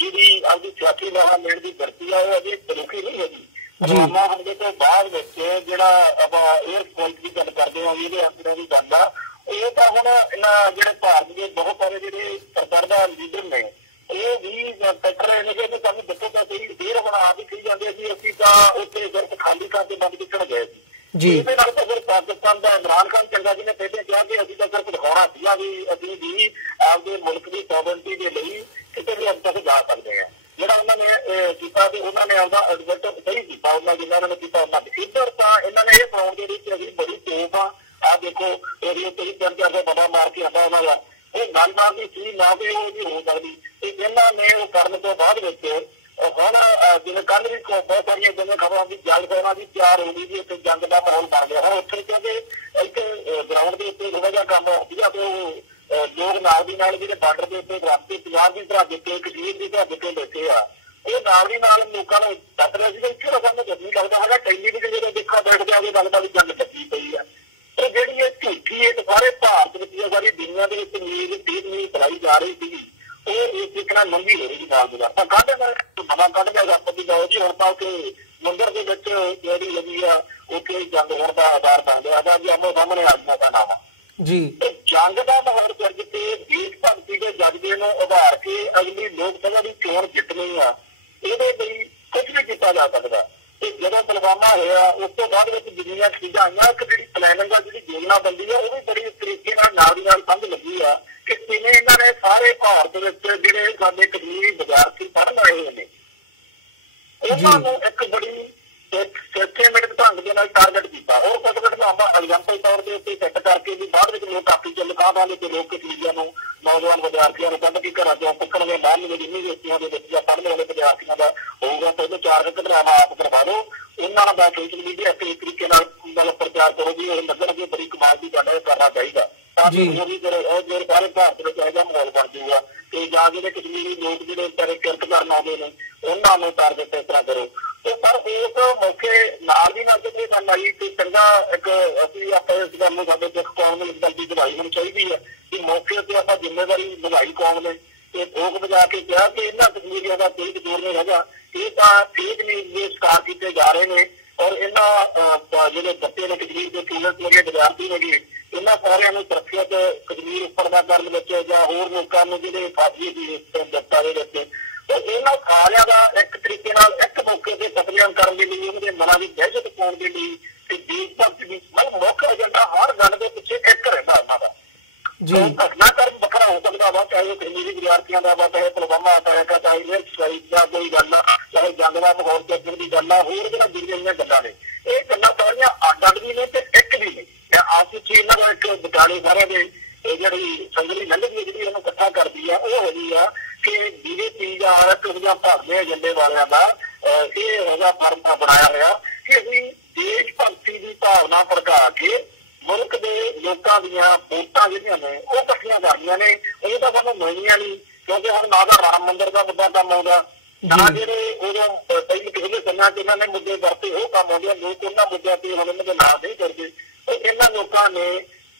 ਜਿਹੜੀ ਆਪਦੀ ਸਿਆਸੀ ਲਾਹਾ ਲੈਣ ਦੀ ਵਰਤੀ ਆ ਉਹ ਅਜੇ ਰੁਕੀ ਨਹੀਂ ਹੈਗੀ। ਪੁਲਵਾਮਾ ਹਮਲੇ ਤੋਂ ਬਾਅਦ ਵਿੱਚ ਜਿਹੜਾ ਆਪਾਂ 에ਅਰਫੋਰਸ ਦੀ ਗੱਲ ਕਰਦੇ ਹਾਂ ਇਹਦੇ ਅੰਦਰੋਂ ਦੀ ਗੱਲ ਆ, ਇਹ ਤਾਂ ਹੁਣ ਇਹਨਾਂ ਜਿਹੜੇ ਭਾਰਤ ਦੇ ਬਹੁਤ ਸਾਰੇ ਜਿਹੜੇ ਸਰਕਾਰਦਾ ਲੀਡਰ ਨੇ ਉਹ ਵੀ ਕੱਟ ਰਹੇ ਨੇ ਕਿ ਸਾਨੂੰ ਦੱਸੋ ਤਾਂ ਸਹੀ, ਦੇਰ ਹੁਣ ਆਪ ਹੀ ਕਹੀ ਜਾਂਦੇ ਸੀ ਅਸੀਂ ਤਾਂ ਉੱਥੇ ਸਿਰਫ ਖਾਲੀ ਕਰਕੇ ਬੰਦ ਕਿੱਕਣ ਗਏ ਸੀ। ਇਹਦੇ ਨਾਲ ਤਾਂ ਫਿਰ ਪਾਕਿਸਤਾਨ ਦਾ ਇਮਰਾਨ ਖਾਨ ਚੰਗਾ ਜੀ ਨੇ ਪਹਿਲੇ ਕਿਹਾ ਕਿ ਅਸੀਂ ਤਾਂ ਸਿਰਫ ਦਿਖਾਉਣਾ ਸੀਗਾ ਵੀ ਅਸੀਂ ਵੀ ਆਪਦੇ ਮੁਲਕ ਦੀ ਸੋਵਰਨਟੀ ਦੇ ਲਈ ਕਿਤੇ ਵੀ ਅੱਜ ਤੱਕ ਜਾ ਸਕਦੇ ਹਾਂ। ਜਿਹੜਾ ਉਹਨਾਂ ਨੇ ਕੀਤਾ ਤੇ ਉਹਨਾਂ ਨੇ ਆਪਦਾ ਐਡਵਰਟ ਸਹੀ ਕੀਤਾ, ਉਹਨਾਂ ਜਿੰਨਾ ਨੇ ਕੀਤਾ ਉਹਨਾਂ ਦੇ ਇੱਧਰ ਤਾਂ ਇਹਨਾਂ ਨੇ ਇਹ ਬਣਾਉਣ ਦੇ ਵਿੱਚ ਅਸੀਂ ਬੜੀ ਤੋਪ ਆ ਦੇਖੋ ਇਹਦੇ ਉੱਤੇ ਵੀ 3-4 ਬੜਾ ਮਾਰ ਕੇ ਆਉਂਦਾ ਉਹਨਾਂ ਦਾ ਉਹ ਗੱਲਬਾਤ ਦੀ ਚੀਜ਼ ਨਾ ਵੀ ਉਹ ਨਹੀਂ ਹੋ ਸਕਦੀ। ਤੇ ਇਹਨਾਂ ਨੇ ਉਹ ਕਰਨ ਤੋਂ ਬਾਅਦ ਵਿੱਚ ਹੁਣ ਜਿਵੇਂ ਕੱਲ੍ਹ ਵੀ ਬਹੁਤ ਸਾਰੀਆਂ ਜਿਵੇਂ ਖਬਰਾਂ ਦੀ ਜੰਗ ਉਹਨਾਂ ਦੀ ਤਿਆਰ ਹੋ ਗਈ ਜੀ, ਉੱਥੇ ਜੰਗ ਦਾ ਮਾਹੌਲ ਬਣ ਗਿਆ। ਹੁਣ ਉੱਥੇ ਕਿਉਂਕਿ ਇੱਥੇ ਗਰਾਊਂਡ ਦੇ ਉੱਤੇ ਥੋੜਾ ਜਿਹਾ ਕੰਮ ਵਧੀਆ ਤੇ ਉਹ ਲੋਕ ਨਾਲ ਦੀ ਨਾਲ ਜਿਹੜੇ ਬਾਰਡਰ ਦੇ ਉੱਤੇ ਰਾਸ਼ਟਰੀ ਪੰਜਾਬ ਦੀ ਤਰ੍ਹਾਂ ਦਿੱਤੇ ਕਸ਼ਮੀਰ ਦੀ ਤਰ੍ਹਾਂ ਦਿੱਤੇ ਬੈਠੇ ਆ, ਉਹ ਨਾਲ ਦੀ ਨਾਲ ਲੋਕਾਂ ਨੂੰ ਦੱਸ ਰਿਹਾ ਸੀਗਾ ਇੱਥੇ ਸਾਨੂੰ ਜਦ ਨਹੀਂ ਲੱਗਦਾ ਹੈਗਾ ਟੈਲੀਵਿਜ਼ਨ ਜਦੋਂ ਦੇਖਾ ਬੈਠਦੇ ਆ ਉਹ ਲੱਗਦਾ ਵੀ ਜੰਗ ਲੱਗੀ ਪਈ ਆ। ਤੇ ਜਿਹੜੀ ਇਹ ਝੂਠੀ ਇੱਕ ਸਾਰੇ ਭਾਰਤ ਵਿੱਚ ਜਾਂ ਸਾਰੀ ਦੁਨੀਆ ਦੇ ਵਿੱਚ ਨਿਊਜ਼ ਫੈਲਾਈ ਜਾ ਰਹੀ ਸੀਗੀ ਉਹ ਇਸ ਤਰੀਕੇ ਨਾਲ ਲੰਬੀ ਹੋ ਰਹੀ ਸੀ ਨਾਲ ਦੀ ਨਾਲ। ਤਾਂ ਕੱਢ ਨਵਾਂ ਕੱਢ ਗਿਆ ਰਾਸ਼ਟਰਪਤੀ ਦਾ ਜੀ ਹੁਣ ਤਾਂ ਉੱਥੇ ਮੰਦਰ ਦੇ ਵਿੱਚ ਜਿਹੜੀ ਲੱਗੀ ਆ ਉੱਥੇ ਜੰਗ ਹੋਣ ਦਾ ਆਧਾਰ ਬਣ ਗਿਆ ਹੈਗਾ ਜੀ ਆਮੋ ਸਾਹਮਣੇ ਆਦਮੀਆਂ ਦਾ ਨਾਮ ਜੀ। ਜੰਗ ਦਾ ਮਾਹੌਲ ਸਿਰਜ ਕੇ ਦੇਸ਼ ਭਗਤੀ ਦੇ ਜਜ਼ਬੇ ਨੂੰ ਉਭਾਰ ਕੇ ਅਗਲੀ ਲੋਕ ਸਭਾ ਦੀ ਚੋਣ ਜਿੱਤਣੀ ਆ, ਇਹਦੇ ਲਈ ਕੁਝ ਵੀ ਕੀਤਾ ਜਾ ਸਕਦਾ। ਤੇ ਜਦੋਂ ਪੁਲਵਾਮਾ ਹੋਇਆ ਉਸ ਤੋਂ ਬਾਅਦ ਵਿੱਚ ਜਿੰਨੀਆਂ ਚੀਜ਼ਾਂ ਆਈਆਂ ਇੱਕ ਜਿਹੜੀ ਪਲੈਨਿੰਗ ਆ ਜਿਹੜੀ ਯੋਜਨਾ ਬੰਦੀ ਆ ਉਹ ਵੀ ਬੜੀ ਤਰੀਕੇ ਨਾਲ ਦੀ ਨਾਲ ਸਮਝ ਲੱਗੀ ਆ ਕਿ ਕਿਵੇਂ ਇਹਨਾਂ ਨੇ ਸਾਰੇ ਭਾਰਤ ਵਿੱਚ ਜਿਹੜੇ ਸਾਡੇ ਕਸ਼ਮੀਰੀ ਵਿਦਿਆਰਥੀ ਪੜ੍ਹਨ ਆਏ ਹੋਏ ਨੇ ਉਹਨਾਂ ਨੂੰ ਇੱਕ ਬੜੀ ਸਿਸਟਮੈਟਿਕ ਢੰਗ ਦੇ ਨਾਲ ਟਾਰਗੇਟ ਕੀਤਾ। ਉਹ ਕੁਝ ਆਪਾਂ ਐਗਜ਼ਾਮਪਲ ਤੌਰ ਦੇ ਉੱਤੇ ਸੈੱਟ ਕਰਕੇ ਵੀ ਬਾਅਦ ਵਿੱਚ ਲੋਕ ਕਾਪੀ ਚ ਲਿਖਾ ਦਾਂਗੇ ਤੇ ਲੋਕ ਕਸ਼ਮੀਰੀਆਂ ਨੂੰ ਨੌਜਵਾਨ ਵਿਦਿਆਰਥੀਆਂ ਨੂੰ ਕੱਢ ਕੇ ਘਰਾਂ ਚੋਂ ਪੁੱਕਣਗੇ ਬਾਹਰ ਨੂੰ ਯੂਨੀਵਰਸਿਟੀਆਂ ਦੇ ਵਿੱਚ ਜਾਂ ਪੜ੍ਹਨ ਵਾਲੇ ਵਿਦਿਆਰਥੀਆਂ ਦਾ ਹੋਊਗਾ ਤਾਂ ਉਹਨੂੰ 4 ਘਟਨਾਵਾਂ ਆਪ ਕਰਵਾ ਲਓ, ਉਹਨਾਂ ਦਾ ਸੋਸ਼ਲ ਮੀਡੀਆ ਤੇ ਇਸ ਤਰੀਕੇ ਨਾਲ ਮਤਲਬ ਪ੍ਰਚਾਰ ਕਰੋ ਵੀ ਉਹ ਲੱਗਣਗੇ ਬੜੀ ਕਮਾਲ ਦੀ ਗੱਲ ਕਰਨਾ ਚਾਹੀਦਾ ਤਾਂ ਕਿ ਉਹ ਵੀ ਜਿਹੜੇ ਸਾਰੇ ਭਾਰਤ ਵਿੱਚ ਇਹੋ ਜਿਹਾ ਮਾਹੌਲ ਬਣ ਜਾਊਗਾ। ਤੇ ਜਾਂ ਜਿਹੜੇ ਕਸ਼ਮੀਰੀ ਲੋਕ ਜਿਹੜੇ ਵਿਚਾਰੇ ਕਿਰਤ ਕਰਨ ਆਉਂਦੇ ਨੇ ਉਹਨਾਂ ਨੂੰ ਟਾਰਗੇਟ ਇਸ ਤਰ੍ਹਾਂ ਕਰੋ। ਤੇ ਪਰ ਉਸ ਮੌਕੇ ਨਾਲ ਦੀ ਨਾਲ ਜਿਹੜੀ ਗੱਲ ਆਈ ਕਿ ਚੰਗਾ ਇੱਕ ਅਸੀਂ ਆਪਾਂ ਇਸ ਗੱਲ ਨੂੰ ਸਾਡੇ ਸਿੱਖ ਕੌਮ ਨੂੰ ਇਸ ਗੱਲ ਦੀ ਦਵਾਈ ਹੋਣੀ ਚਾਹੀਦੀ ਹੈ ਕਿ ਮੌਕੇ ਤੇ ਆਪਾਂ ਜ਼ਿੰਮੇਵਾਰੀ ਨਿਭਾਈ ਕੌਮ ਨੇ ਤੇ ਭੋਗ ਵਜਾ ਕੇ ਕਿਹਾ ਕਿ ਇਹਨਾਂ ਕਸ਼ਮੀਰੀਆਂ ਦਾ ਕੋਈ ਕਸੂਰ ਨਹੀਂ ਹੈਗਾ, ਇਹ ਤਾਂ ਫੇਕ ਨਿਊਜ਼ ਦੇ ਸ਼ਿਕਾਰ ਕੀਤੇ ਜਾ ਰਹੇ ਨੇ ਔਰ ਇਹਨਾਂ ਜਿਹੜੇ ਬੱਚੇ ਨੇ ਕਸ਼ਮੀਰ ਦੇ ਸਟੂਡੈਂਟ ਨੇ ਵਿਦਿਆਰਥੀ ਨੇ ਇਹਨਾਂ ਸਾਰਿਆਂ ਨੂੰ ਸੁਰੱਖਿਅਤ ਕਸ਼ਮੀਰ ਉੱਪਰ ਦਾ ਕਰਨ ਵਿੱਚ ਜਾਂ ਹੋਰ ਲੋਕਾਂ ਨੂੰ ਜਿਹੜੇ ਫਾਸੀ ਦੀ ਦਿੱਤਾ ਦੇ ਵਿੱਚ ਇਹਨਾਂ ਸਾਰਿਆਂ ਦਾ ਇੱਕ ਤਰੀਕੇ ਨਾਲ ਇੱਕ ਮੌਕੇ ਤੇ ਕਤਲੇਆਮ ਕਰਨ ਦੇ ਲਈ ਉਹਨਾਂ ਦੇ ਮਨਾਂ ਦੀ ਦਹਿਸ਼ਤ ਪਾਉਣ ਦੇ ਲਈ ਤੇ ਦੇਸ਼ ਭਗਤ ਦੀ ਮੁੱਖ ਏਜੰਡਾ ਹਰ ਗੱਲ ਦੇ ਪਿੱਛੇ ਇੱਕ ਰਹਿੰਦਾ ਉਹਨਾਂ ਦਾ ਜੀ। ਘਟਨਾਕ੍ਰਮ ਵੱਖਰਾ ਹੋ ਸਕਦਾ ਵਾ ਚਾਹੇ ਉਹ ਕਸ਼ਮੀਰੀ ਵਿਦਿਆਰਥੀਆਂ ਦਾ ਵਾ ਚਾਹੇ ਪੁਲਵਾਮਾ ਚਾਹੇ ਏਅਰਸਟ੍ਰਾਈਕ ਦਾ ਕੋਈ ਗੱਲ ਆ ਚਾਹੇ ਜੰਗ ਦਾ ਮਾਹੌਲ ਚੱਲਣ ਦੀ ਗੱਲ ਆ ਹੋਰ ਜਿਹੜਾ ਜਿਹੜੀਆਂ ਗੱਲਾਂ ਨੇ ਇਹ ਗੱਲਾਂ ਸਾਰੀਆਂ ਅੱਡ ਵੀ ਨੇ ਤੇ ਇੱਕ ਵੀ ਨੇ। ਆਪਸ ਵਿੱਚ ਇਹਨਾਂ ਦਾ ਇੱਕ ਵਿਚਾਲੇ ਸਾਰਿਆਂ ਦੇ ਜਿਹੜੀ ਸੰਗਲੀ ਲੰਘਦੀ ਜਿਹੜੀ ਇਹਨੂੰ ਇਕੱਠਾ ਕਰਦੀ ਆ ਉਹ ਹੈਗੀ ਆ ਕਿ BJP ਜਾਂ ਆਰਐਸਐਸ ਜਾਂ ਭਾਰਤੀ ਏਜੰਡੇ ਵਾਲਿਆਂ ਦਾ ਇਹ ਉਹਦਾ ਫਰਮ ਬਣਾਇਆ ਹੋਇਆ ਕਿ ਅਸੀਂ ਦੇਸ਼ ਭਗਤੀ ਦੀ ਭਾਵਨਾ ਭੜਕਾ ਕੇ ਮੁਲਕ ਦੇ ਲੋਕਾਂ ਦੀਆਂ ਵੋਟਾਂ ਜਿਹੜੀਆਂ ਨੇ ਉਹ ਇਕੱਠੀਆਂ ਕਰਦੀਆਂ ਨੇ। ਇਹ ਤਾਂ ਸਾਨੂੰ ਮਿਲਣੀਆਂ ਨਹੀਂ ਕਿਉਂਕਿ ਹੁਣ ਨਾ ਤਾਂ ਰਾਮ ਮੰਦਿਰ ਦਾ ਮੁੱਦਾ ਕੰਮ ਆਉਂਦਾ ਨਾ ਜਿਹੜੇ ਉਦੋਂ ਪਹਿਲੇ ਪਿਛਲੇ ਸਮਿਆਂ 'ਚ ਇਹਨਾਂ ਨੇ ਮੁੱਦੇ ਵਰਤੇ ਉਹ ਕੰਮ ਆਉਂਦੇ ਆ। ਲੋਕ ਉਹਨਾਂ ਮੁੱਦਿਆਂ ਤੇ ਹੁਣ ਇਹਨਾਂ ਦੇ ਨਾਂ ਨਹੀਂ ਕਰਦੇ। ਇਹਨਾਂ ਲੋਕਾਂ ਨੇ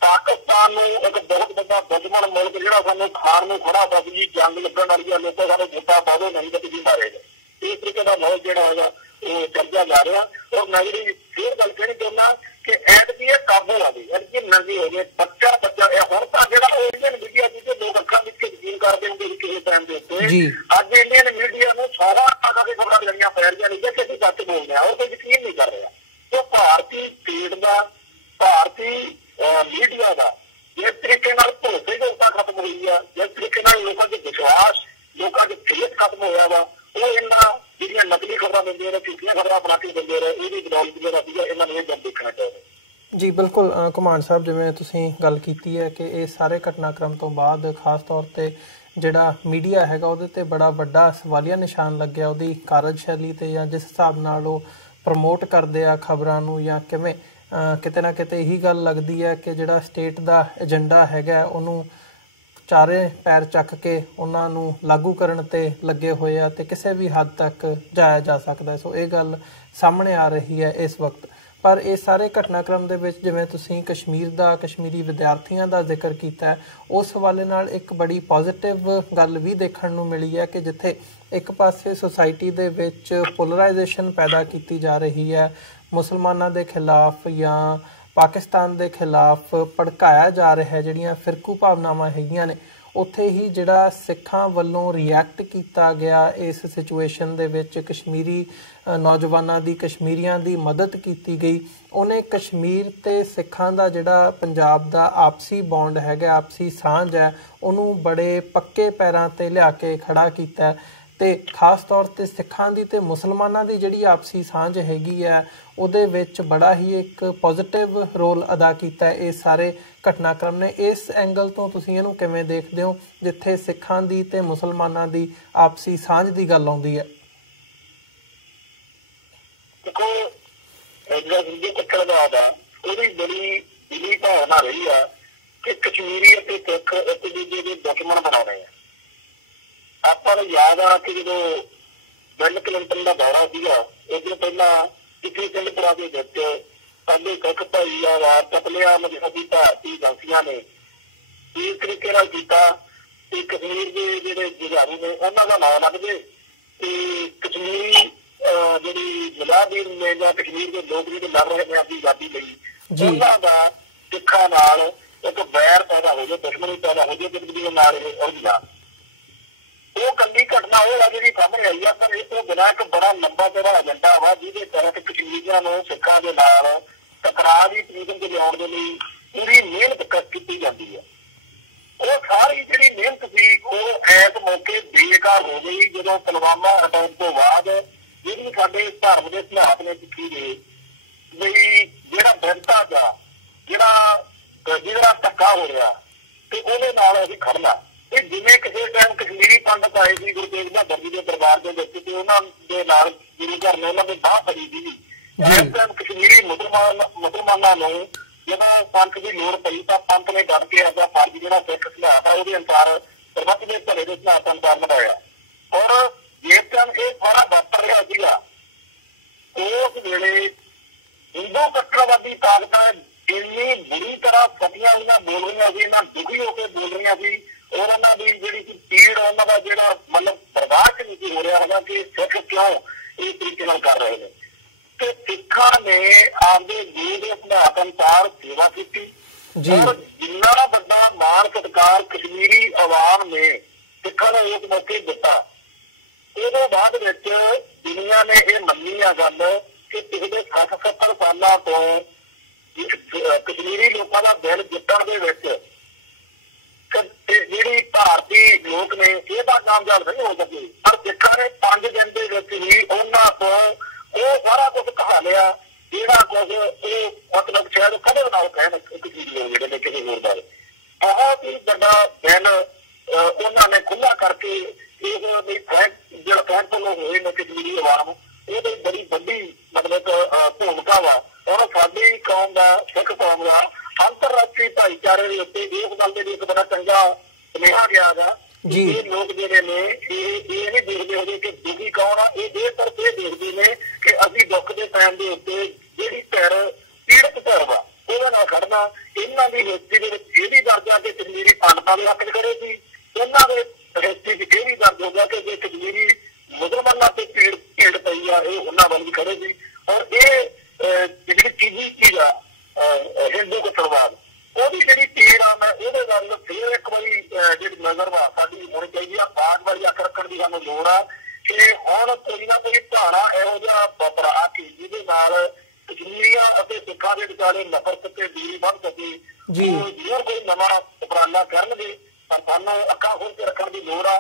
ਪਾਕਿਸਤਾਨ ਨੂੰ ਇੱਕ ਬਹੁਤ ਵੱਡਾ ਦੁਸ਼ਮਣ ਮੁਲਕ ਜਿਹੜਾ ਸਾਨੂੰ ਖਾਣ ਨੂੰ ਖੜਾ ਬਸ ਜੀ ਜੰਗ ਲੱਗਣ ਵਾਲੀ ਆ ਲੋਕਾਂ ਸਾਨੂੰ ਵੋਟਾਂ ਪਾ ਦਿਓ ਨਹੀਂ ਤਾਂ ਤੁਸੀਂ ਮਾਰੇਗਾ। ਇਸ ਤਰੀਕੇ ਦਾ ਮਾਹੌਲ ਜਿਹੜਾ ਹੈਗਾ ਉਹ ਚੱਲਦਾ ਜਾ ਰਿਹਾ। ਔਰ ਮੈਂ ਜਿਹੜੀ ਫੇਰ ਗੱਲ ਇੰਡੀਅਨ ਮੀਡੀਆ ਨੂੰ ਸਾਰਾ ਆਗਾ ਦੇ ਖਬਰਾਂ ਲਈਆਂ ਪੈ ਰਹੀਆਂ ਨੇ ਕਿ ਅਸੀਂ ਸੱਚ ਬੋਲਦੇ ਹਾਂ, ਉਹ ਕੋਈ ਯਕੀਨ ਨਹੀਂ ਕਰ ਰਿਹਾ। ਉਹ ਭਾਰਤੀ ਸਟੇਟ ਦਾ, ਭਾਰਤੀ ਮੀਡੀਆ ਦਾ ਜਿਸ ਤਰੀਕੇ ਨਾਲ ਭਰੋਸੇਯੋਗਤਾ ਖਤਮ ਹੋਈ ਆ, ਜਿਸ ਤਰੀਕੇ ਨਾਲ ਲੋਕਾਂ ਦੇ ਵਿਸ਼ਵਾਸ, ਲੋਕਾਂ ਦੇ ਫੇਥ ਖਤਮ ਹੋਇਆ ਵਾ, ਉਹ ਇਹਨਾਂ ਜਿਹੜੀਆਂ ਨਕਲੀ ਖਬਰਾਂ ਦਿੰਦੇ ਨੇ, ਝੂਠੀਆਂ ਖਬਰਾਂ ਬਣਾ ਕੇ ਦਿੰਦੇ ਨੇ, ਇਹਦੀ ਬਦੌਲਤ ਜਿਹੜਾ ਸੀਗਾ ਇਹਨਾਂ ਨੂੰ ਇਹ ਜਦ ਦੇਖਣਾ ਚਾਹੀਦਾ। ਜੀ ਬਿਲਕੁਲ ਘੁਮਾਣ ਸਾਹਿਬ, ਜਿਵੇਂ ਤੁਸੀਂ ਗੱਲ ਕੀਤੀ ਹੈ ਕਿ ਇਹ ਸਾਰੇ ਘਟਨਾਕ੍ਰਮ ਤੋਂ ਬਾਅਦ ਖਾਸ ਤੌਰ 'ਤੇ ਜਿਹੜਾ ਮੀਡੀਆ ਹੈਗਾ ਉਹਦੇ 'ਤੇ ਬੜਾ ਵੱਡਾ ਸਵਾਲੀਆ ਨਿਸ਼ਾਨ ਲੱਗਿਆ, ਉਹਦੀ ਕਾਰਜਸ਼ੈਲੀ 'ਤੇ, ਜਾਂ ਜਿਸ ਹਿਸਾਬ ਨਾਲ ਉਹ ਪ੍ਰਮੋਟ ਕਰਦੇ ਆ ਖਬਰਾਂ ਨੂੰ, ਜਾਂ ਕਿਵੇਂ ਕਿਤੇ ਨਾ ਕਿਤੇ ਇਹੀ ਗੱਲ ਲੱਗਦੀ ਹੈ ਕਿ ਜਿਹੜਾ ਸਟੇਟ ਦਾ ਏਜੰਡਾ ਹੈਗਾ ਉਹਨੂੰ ਚਾਰੇ ਪੈਰ ਚੱਕ ਕੇ ਉਹਨਾਂ ਨੂੰ ਲਾਗੂ ਕਰਨ 'ਤੇ ਲੱਗੇ ਹੋਏ ਆ, ਅਤੇ ਕਿਸੇ ਵੀ ਹੱਦ ਤੱਕ ਜਾਇਆ ਜਾ ਸਕਦਾ। ਸੋ ਇਹ ਗੱਲ ਸਾਹਮਣੇ ਆ ਰਹੀ ਹੈ ਇਸ ਵਕਤ। ਪਰ ਇਹ ਸਾਰੇ ਘਟਨਾਕ੍ਰਮ ਦੇ ਵਿੱਚ ਜਿਵੇਂ ਤੁਸੀਂ ਕਸ਼ਮੀਰ ਦਾ, ਕਸ਼ਮੀਰੀ ਵਿਦਿਆਰਥੀਆਂ ਦਾ ਜ਼ਿਕਰ ਕੀਤਾ, ਉਸ ਹਵਾਲੇ ਨਾਲ ਇੱਕ ਬੜੀ ਪੋਜ਼ੀਟਿਵ ਗੱਲ ਵੀ ਦੇਖਣ ਨੂੰ ਮਿਲੀ ਹੈ ਕਿ ਜਿੱਥੇ ਇੱਕ ਪਾਸੇ ਸੁਸਾਇਟੀ ਦੇ ਵਿੱਚ ਪੋਲਰਾਈਜੇਸ਼ਨ ਪੈਦਾ ਕੀਤੀ ਜਾ ਰਹੀ ਹੈ, ਮੁਸਲਮਾਨਾਂ ਦੇ ਖਿਲਾਫ ਜਾਂ ਪਾਕਿਸਤਾਨ ਦੇ ਖਿਲਾਫ ਭੜਕਾਇਆ ਜਾ ਰਿਹਾ, ਜਿਹੜੀਆਂ ਫਿਰਕੂ ਭਾਵਨਾਵਾਂ ਹੈਗੀਆਂ ਨੇ, ਉੱਥੇ ਹੀ ਜਿਹੜਾ ਸਿੱਖਾਂ ਵੱਲੋਂ ਰਿਐਕਟ ਕੀਤਾ ਗਿਆ ਇਸ ਸਿਚੁਏਸ਼ਨ ਦੇ ਵਿੱਚ, ਕਸ਼ਮੀਰੀ ਨੌਜਵਾਨਾਂ ਦੀ, ਕਸ਼ਮੀਰੀਆਂ ਦੀ ਮਦਦ ਕੀਤੀ ਗਈ, ਉਹਨੇ ਕਸ਼ਮੀਰ ਤੇ ਸਿੱਖਾਂ ਦਾ ਜਿਹੜਾ ਪੰਜਾਬ ਦਾ ਆਪਸੀ ਬੌਂਡ ਹੈਗਾ, ਆਪਸੀ ਸਾਂਝ ਹੈ, ਉਹਨੂੰ ਬੜੇ ਪੱਕੇ ਪੈਰਾਂ 'ਤੇ ਲਿਆ ਕੇ ਖੜਾ ਕੀਤਾ। ਅਤੇ ਖਾਸ ਤੌਰ 'ਤੇ ਸਿੱਖਾਂ ਦੀ ਅਤੇ ਮੁਸਲਮਾਨਾਂ ਦੀ ਜਿਹੜੀ ਆਪਸੀ ਸਾਂਝ ਹੈਗੀ ਹੈ, ਉਹਦੇ ਵਿੱਚ ਬੜਾ ਹੀ ਇੱਕ ਪੋਜ਼ੀਟਿਵ ਰੋਲ ਅਦਾ ਕੀਤਾ ਇਹ ਸਾਰੇ ਘਟਨਾਕ੍ਰਮ ਨੇ। ਇਸ ਐਂਗਲ ਤੋਂ ਤੁਸੀਂ ਇਹਨੂੰ ਕਿਵੇਂ ਦੇਖਦੇ ਹੋ, ਜਿੱਥੇ ਸਿੱਖਾਂ ਦੀ ਅਤੇ ਮੁਸਲਮਾਨਾਂ ਦੀ ਆਪਸੀ ਸਾਂਝ ਦੀ ਗੱਲ ਆਉਂਦੀ ਹੈ? ਦੇਖੋ, ਹਿੰਦੂ ਕੱਟੜਵਾਦ ਆ, ਉਹਦੀ ਬੜੀ ਦਿਲੀ ਭਾਵਨਾ ਰਹੀ ਆ ਕਿ ਕਸ਼ਮੀਰੀ ਅਤੇ ਸਿੱਖ ਇੱਕ ਦੂਜੇ ਦੇ ਦੁਸ਼ਮਣ ਬਣਾਉਣੇ ਆ। ਆਪਾਂ ਨੂੰ ਯਾਦ ਆ ਕਿ ਜਦੋਂ ਬਿਲ ਕਲਿੰਟਨ ਦਾ ਦੌਰਾ ਸੀਗਾ, ਉਸ ਦਿਨ ਪਹਿਲਾਂ ਕਿਤੇ ਪਿੰਡਪੁਰਾ ਦੇ ਵਿੱਚ ਸਾਡੇ ਸਿੱਖ ਭਾਈਚਾਰਾ ਕਤਲੇਆਮ ਅਸੀਂ ਭਾਰਤੀ ਏਜੰਸੀਆਂ ਨੇ ਇਸ ਤਰੀਕੇ ਨਾਲ ਕੀਤਾ ਕਿ ਕਸ਼ਮੀਰ ਦੇ ਜਿਹੜੇ ਜੁਝਾਰੂ ਨੇ ਉਹਨਾਂ ਦਾ ਨਾਂ ਲੱਗ ਜੇ, ਤੇ ਕਸ਼ਮੀਰੀ ਜਿਹੜੀ ਮੁਜਾਹਿਦੀਨ ਨੇ ਜਾਂ ਕਸ਼ਮੀਰ ਦੇ ਲੋਕ ਜਿਹੜੇ ਲੜ ਰਹੇ ਨੇ ਆਪਣੀ ਆਜ਼ਾਦੀ ਲਈ, ਉਹਨਾਂ ਦਾ ਸਿੱਖਾਂ ਨਾਲ ਇੱਕ ਵੈਰ ਪੈਦਾ ਹੋ ਜਾਏ, ਦੁਸ਼ਮਣੀ ਪੈਦਾ ਹੋ ਜਾਏ, ਜਿਸ ਨਾਲ ਇਹ ਉਲਝਾ। ਉਹ ਕੱਲੀ ਘਟਨਾ ਉਹ ਹੈ ਜਿਹੜੀ ਸਾਹਮਣੇ ਆਈ ਆ, ਪਰ ਇਹ ਤੋਂ ਬਿਨਾਂ ਇੱਕ ਬੜਾ ਲੰਬਾ ਜਿਹੜਾ ਏਜੰਡਾ ਵਾ ਜਿਹਦੇ ਤਹਿਤ ਕਸ਼ਮੀਰੀਆਂ ਨੂੰ ਸਿੱਖਾਂ ਦੇ ਨਾਲ ਟਕਰਾਅ ਦੀ ਪੋਜੀਸ਼ਨ ਤੇ ਲਿਆਉਣ ਦੇ ਲਈ ਪੂਰੀ ਮਿਹਨਤ ਕੀਤੀ ਜਾਂਦੀ ਹੈ। ਉਹ ਸਾਰੀ ਜਿਹੜੀ ਮਿਹਨਤ ਸੀ ਉਹ ਐਸ ਮੌਕੇ ਬੇਕਾਰ ਹੋ ਗਈ ਜਦੋਂ ਪੁਲਵਾਮਾ ਅਟੈਕ ਤੋਂ ਬਾਅਦ ਜਿਹੜੀ ਸਾਡੇ ਧਰਮ ਦੇ ਸਿਧਾਂਤ ਨੇ ਸਿੱਖੀ ਦੇ ਵੀ ਜਿਹੜਾ ਦਲਿਤਾਂ ਦਾ ਜਿਹੜਾ ਧੱਕਾ ਹੋ ਰਿਹਾ ਤੇ ਉਹਦੇ ਨਾਲ ਅਸੀਂ ਖੜਨਾ। ਤੇ ਜਿਵੇਂ ਕਿਸੇ ਟਾਈਮ ਕਸ਼ਮੀਰੀ ਪੰਡਤ ਆਏ ਸੀ ਗੁਰੂ ਤੇਗ ਬਹਾਦਰ ਜੀ ਦੇ ਦਰਬਾਰ ਦੇ ਵਿੱਚ, ਤੇ ਉਹਨਾਂ ਦੇ ਨਾਲ ਗੁਰੂ ਘਰ ਨੇ ਉਹਨਾਂ ਦੇ ਬਾਂਹ ਫੜੀ ਸੀ, ਇਸ ਟਾਈਮ ਕਸ਼ਮੀਰੀ ਮੁਸਲਮਾਨਾਂ ਨੂੰ ਜਦੋਂ ਪੰਥ ਦੀ ਲੋੜ ਪਈ ਤਾਂ ਪੰਥ ਨੇ ਡਟ ਕੇ ਆਪਦਾ ਫਰਜ਼ ਜਿਹੜਾ ਸਿੱਖ ਸਿਧਾਂਤ ਆ ਉਹਦੇ ਅਨੁਸਾਰ ਸਰਬੱਤ ਦੇ ਭਲੇ ਦੇ ਸਿਧਾਂਤ ਅਨੁਸਾਰ ਨਿਭਾਇਆ। ਔਰ ਜਿਸ ਟਾਈਮ ਇਹ ਸਾਰਾ ਵਾਪਰ ਰਿਹਾ ਸੀਗਾ, ਉਸ ਵੇਲੇ ਹਿੰਦੂ ਕੱਟੜਵਾਦੀ ਤਾਕਤਾਂ ਇੰਨੀ ਬੁਰੀ ਤਰ੍ਹਾਂ ਫਟੀਆਂ ਹੋਈਆਂ ਬੋਲ ਰਹੀਆਂ ਸੀ, ਇਹਨਾਂ ਦੁਖੀ ਹੋ ਕੇ ਬੋਲ ਰਹੀਆਂ ਸੀ, ਔਰ ਉਹਨਾਂ ਦੀ ਜਿਹੜੀ ਪੀੜ, ਉਹਨਾਂ ਦਾ ਜਿਹੜਾ ਮਤਲਬ ਬਰਦਾਸ਼ਤ ਨਹੀਂ ਹੋ ਰਿਹਾ ਹੈਗਾ ਕਿ ਸਿੱਖ ਕਿਉਂ ਇਸ ਤਰੀਕੇ ਨਾਲ ਕਰ ਰਹੇ ਨੇ। ਤੇ ਸਿੱਖਾਂ ਨੇ ਆਪਦੇ ਗੁਰੂ ਦੇ ਸਿਧਾਂਤ ਅਨੁਸਾਰ ਸੇਵਾ ਕੀਤੀ, ਔਰ ਜਿੰਨਾ ਵੱਡਾ ਮਾਣ ਸਤਿਕਾਰ ਕਸ਼ਮੀਰੀ ਆਵਾਮ ਨੇ ਸਿੱਖਾਂ ਨੂੰ ਉਸ ਮੌਕੇ ਦਿੱਤਾ। ਉਹਦੇ ਬਾਅਦ ਵਿੱਚ ਦੁਨੀਆ ਨੇ ਇਹ ਮੰਨੀ ਆ ਗੱਲ ਕਿ ਪਿਛਲੇ 60-70 ਸਾਲਾਂ ਤੋਂ ਕਸ਼ਮੀਰੀ ਲੋਕਾਂ ਦਾ ਦਿਲ ਜਿੱਤਣ ਦੇ ਵਿੱਚ ਜਿਹੜੀ ਭਾਰਤੀ ਲੋਕ ਨੇ ਇਹ ਤਾਂ ਕਾਮਯਾਬ ਨਹੀਂ ਹੋ ਸਕੇ, ਪਰ ਸਿੱਖਾਂ ਨੇ 5 ਦਿਨ ਦੇ ਵਿੱਚ ਹੀ ਉਹਨਾਂ ਤੋਂ ਉਹ ਸਾਰਾ ਕੁਝ ਕਹਾ ਲਿਆ ਜਿਹੜਾ ਕੁਝ ਉਹ ਮਤਲਬ ਸ਼ਾਇਦ ਕਦੇ ਨਾ ਕਹਿਣ ਕਸ਼ਮੀਰੀ ਲੋਕ ਜਿਹੜੇ ਨੇ ਕਿਸੇ ਹੋਰ ਬਾਰੇ। ਬਹੁਤ ਹੀ ਵੱਡਾ ਦਿਨ ਉਹਨਾਂ ਨੇ ਖੁੱਲ੍ਹਾ ਕਰਕੇ ਇਸ ਲਈ ਜਿਹੜਾ ਫੈਸਲੇ ਹੋਏ ਨੇ ਕਸ਼ਮੀਰੀ ਆਵਾਮ, ਇਹਦੀ ਬੜੀ ਵੱਡੀ ਮਤਲਬ ਭੂਮਿਕਾ ਵਾ। ਔਰ ਸਾਡੀ ਕੌਮ ਦਾ, ਸਿੱਖ ਕੌਮ ਦਾ ਅੰਤਰਰਾਸ਼ਟਰੀ ਭਾਈਚਾਰੇ ਦੇ ਉੱਤੇ ਇਸ ਗੱਲ ਦੇ ਲਈ ਇੱਕ ਬੜਾ ਚੰਗਾ ਸੁਨੇਹਾ ਗਿਆ ਗਾ। ਇਹ ਲੋਕ ਜਿਹੜੇ ਨੇ ਇਹ ਨਹੀਂ ਦੇਖਦੇ ਹੋਏ ਕਿ ਦੁਖੀ ਕੌਣ ਆ, ਇਹ ਸਿਰਫ ਇਹ ਦੇਖਦੇ ਨੇ ਕਿ ਅਸੀਂ ਦੁੱਖ ਦੇ ਟਾਈਮ ਦੇ ਉੱਤੇ ਜਿਹੜੀ ਧਿਰ ਪੀੜਤ ਧਿਰ ਵਾ ਉਹਦੇ ਨਾਲ ਖੜਨਾ। ਇਹਨਾਂ ਦੀ ਹਿਸਟਰੀ ਦੇ ਵਿੱਚ ਇਹ ਵੀ ਦਰਜ ਆ ਕਿ ਕਸ਼ਮੀਰੀ ਪੰਡਤਾਂ ਦੇ ਹੱਕ 'ਚ ਖੜੇ ਸੀ, ਉਹਨਾਂ ਦੇ ਹਿਸਟਰੀ 'ਚ ਇਹ ਵੀ ਦਰਜ ਹੋ ਗਿਆ ਕਿ ਜੇ ਕਸ਼ਮੀਰੀ ਮੁਸਲਮਾਨਾਂ ਤੇ ਭੀੜ ਪਈ ਆ ਇਹ ਉਹਨਾਂ ਵੱਲ ਵੀ ਖੜੇ ਸੀ। ਔਰ ਇਹ ਜਿਹੜੀ ਤੀਜੀ ਚੀਜ਼ ਆ ਹਿੰਦੂ ਕੱਟੜਵਾਦ, ਉਹਦੀ ਜਿਹੜੀ ਤੀਰ ਆ ਮੈਂ ਉਹਦੇ ਵੱਲ ਫਿਰ ਇੱਕ ਵਾਰੀ ਜਿਹੜੀ ਨਜ਼ਰ ਵਾ ਸਾਡੀ ਹੋਣੀ ਚਾਹੀਦੀ ਆ। ਬਾਗ ਵਾਲੀ ਅੱਖ ਰੱਖਣ ਦੀ ਸਾਨੂੰ ਲੋੜ ਆ ਆ ਕਿ ਹੁਣ ਕੋਈ ਨਾ ਕੋਈ ਧਾਰਾ ਇਹੋ ਜਿਹਾ ਵਾਪਰਾ ਕੇ ਜਿਹਦੇ ਨਾਲ ਕਸ਼ਮੀਰੀਆਂ ਅਤੇ ਸਿੱਖਾਂ ਦੇ ਵਿਚਾਲੇ ਨਫ਼ਰਤ ਤੇ ਦੂਰੀ ਬਣ ਸਕੇ। ਜੀ ਜੇ ਕੋਈ ਨਵਾਂ ਉਪਰਾਲਾ ਕਰਨਗੇ ਤਾਂ ਸਾਨੂੰ ਅੱਖਾਂ ਖੋਲ੍ਹ ਕੇ ਰੱਖਣ ਦੀ ਲੋੜ ਆ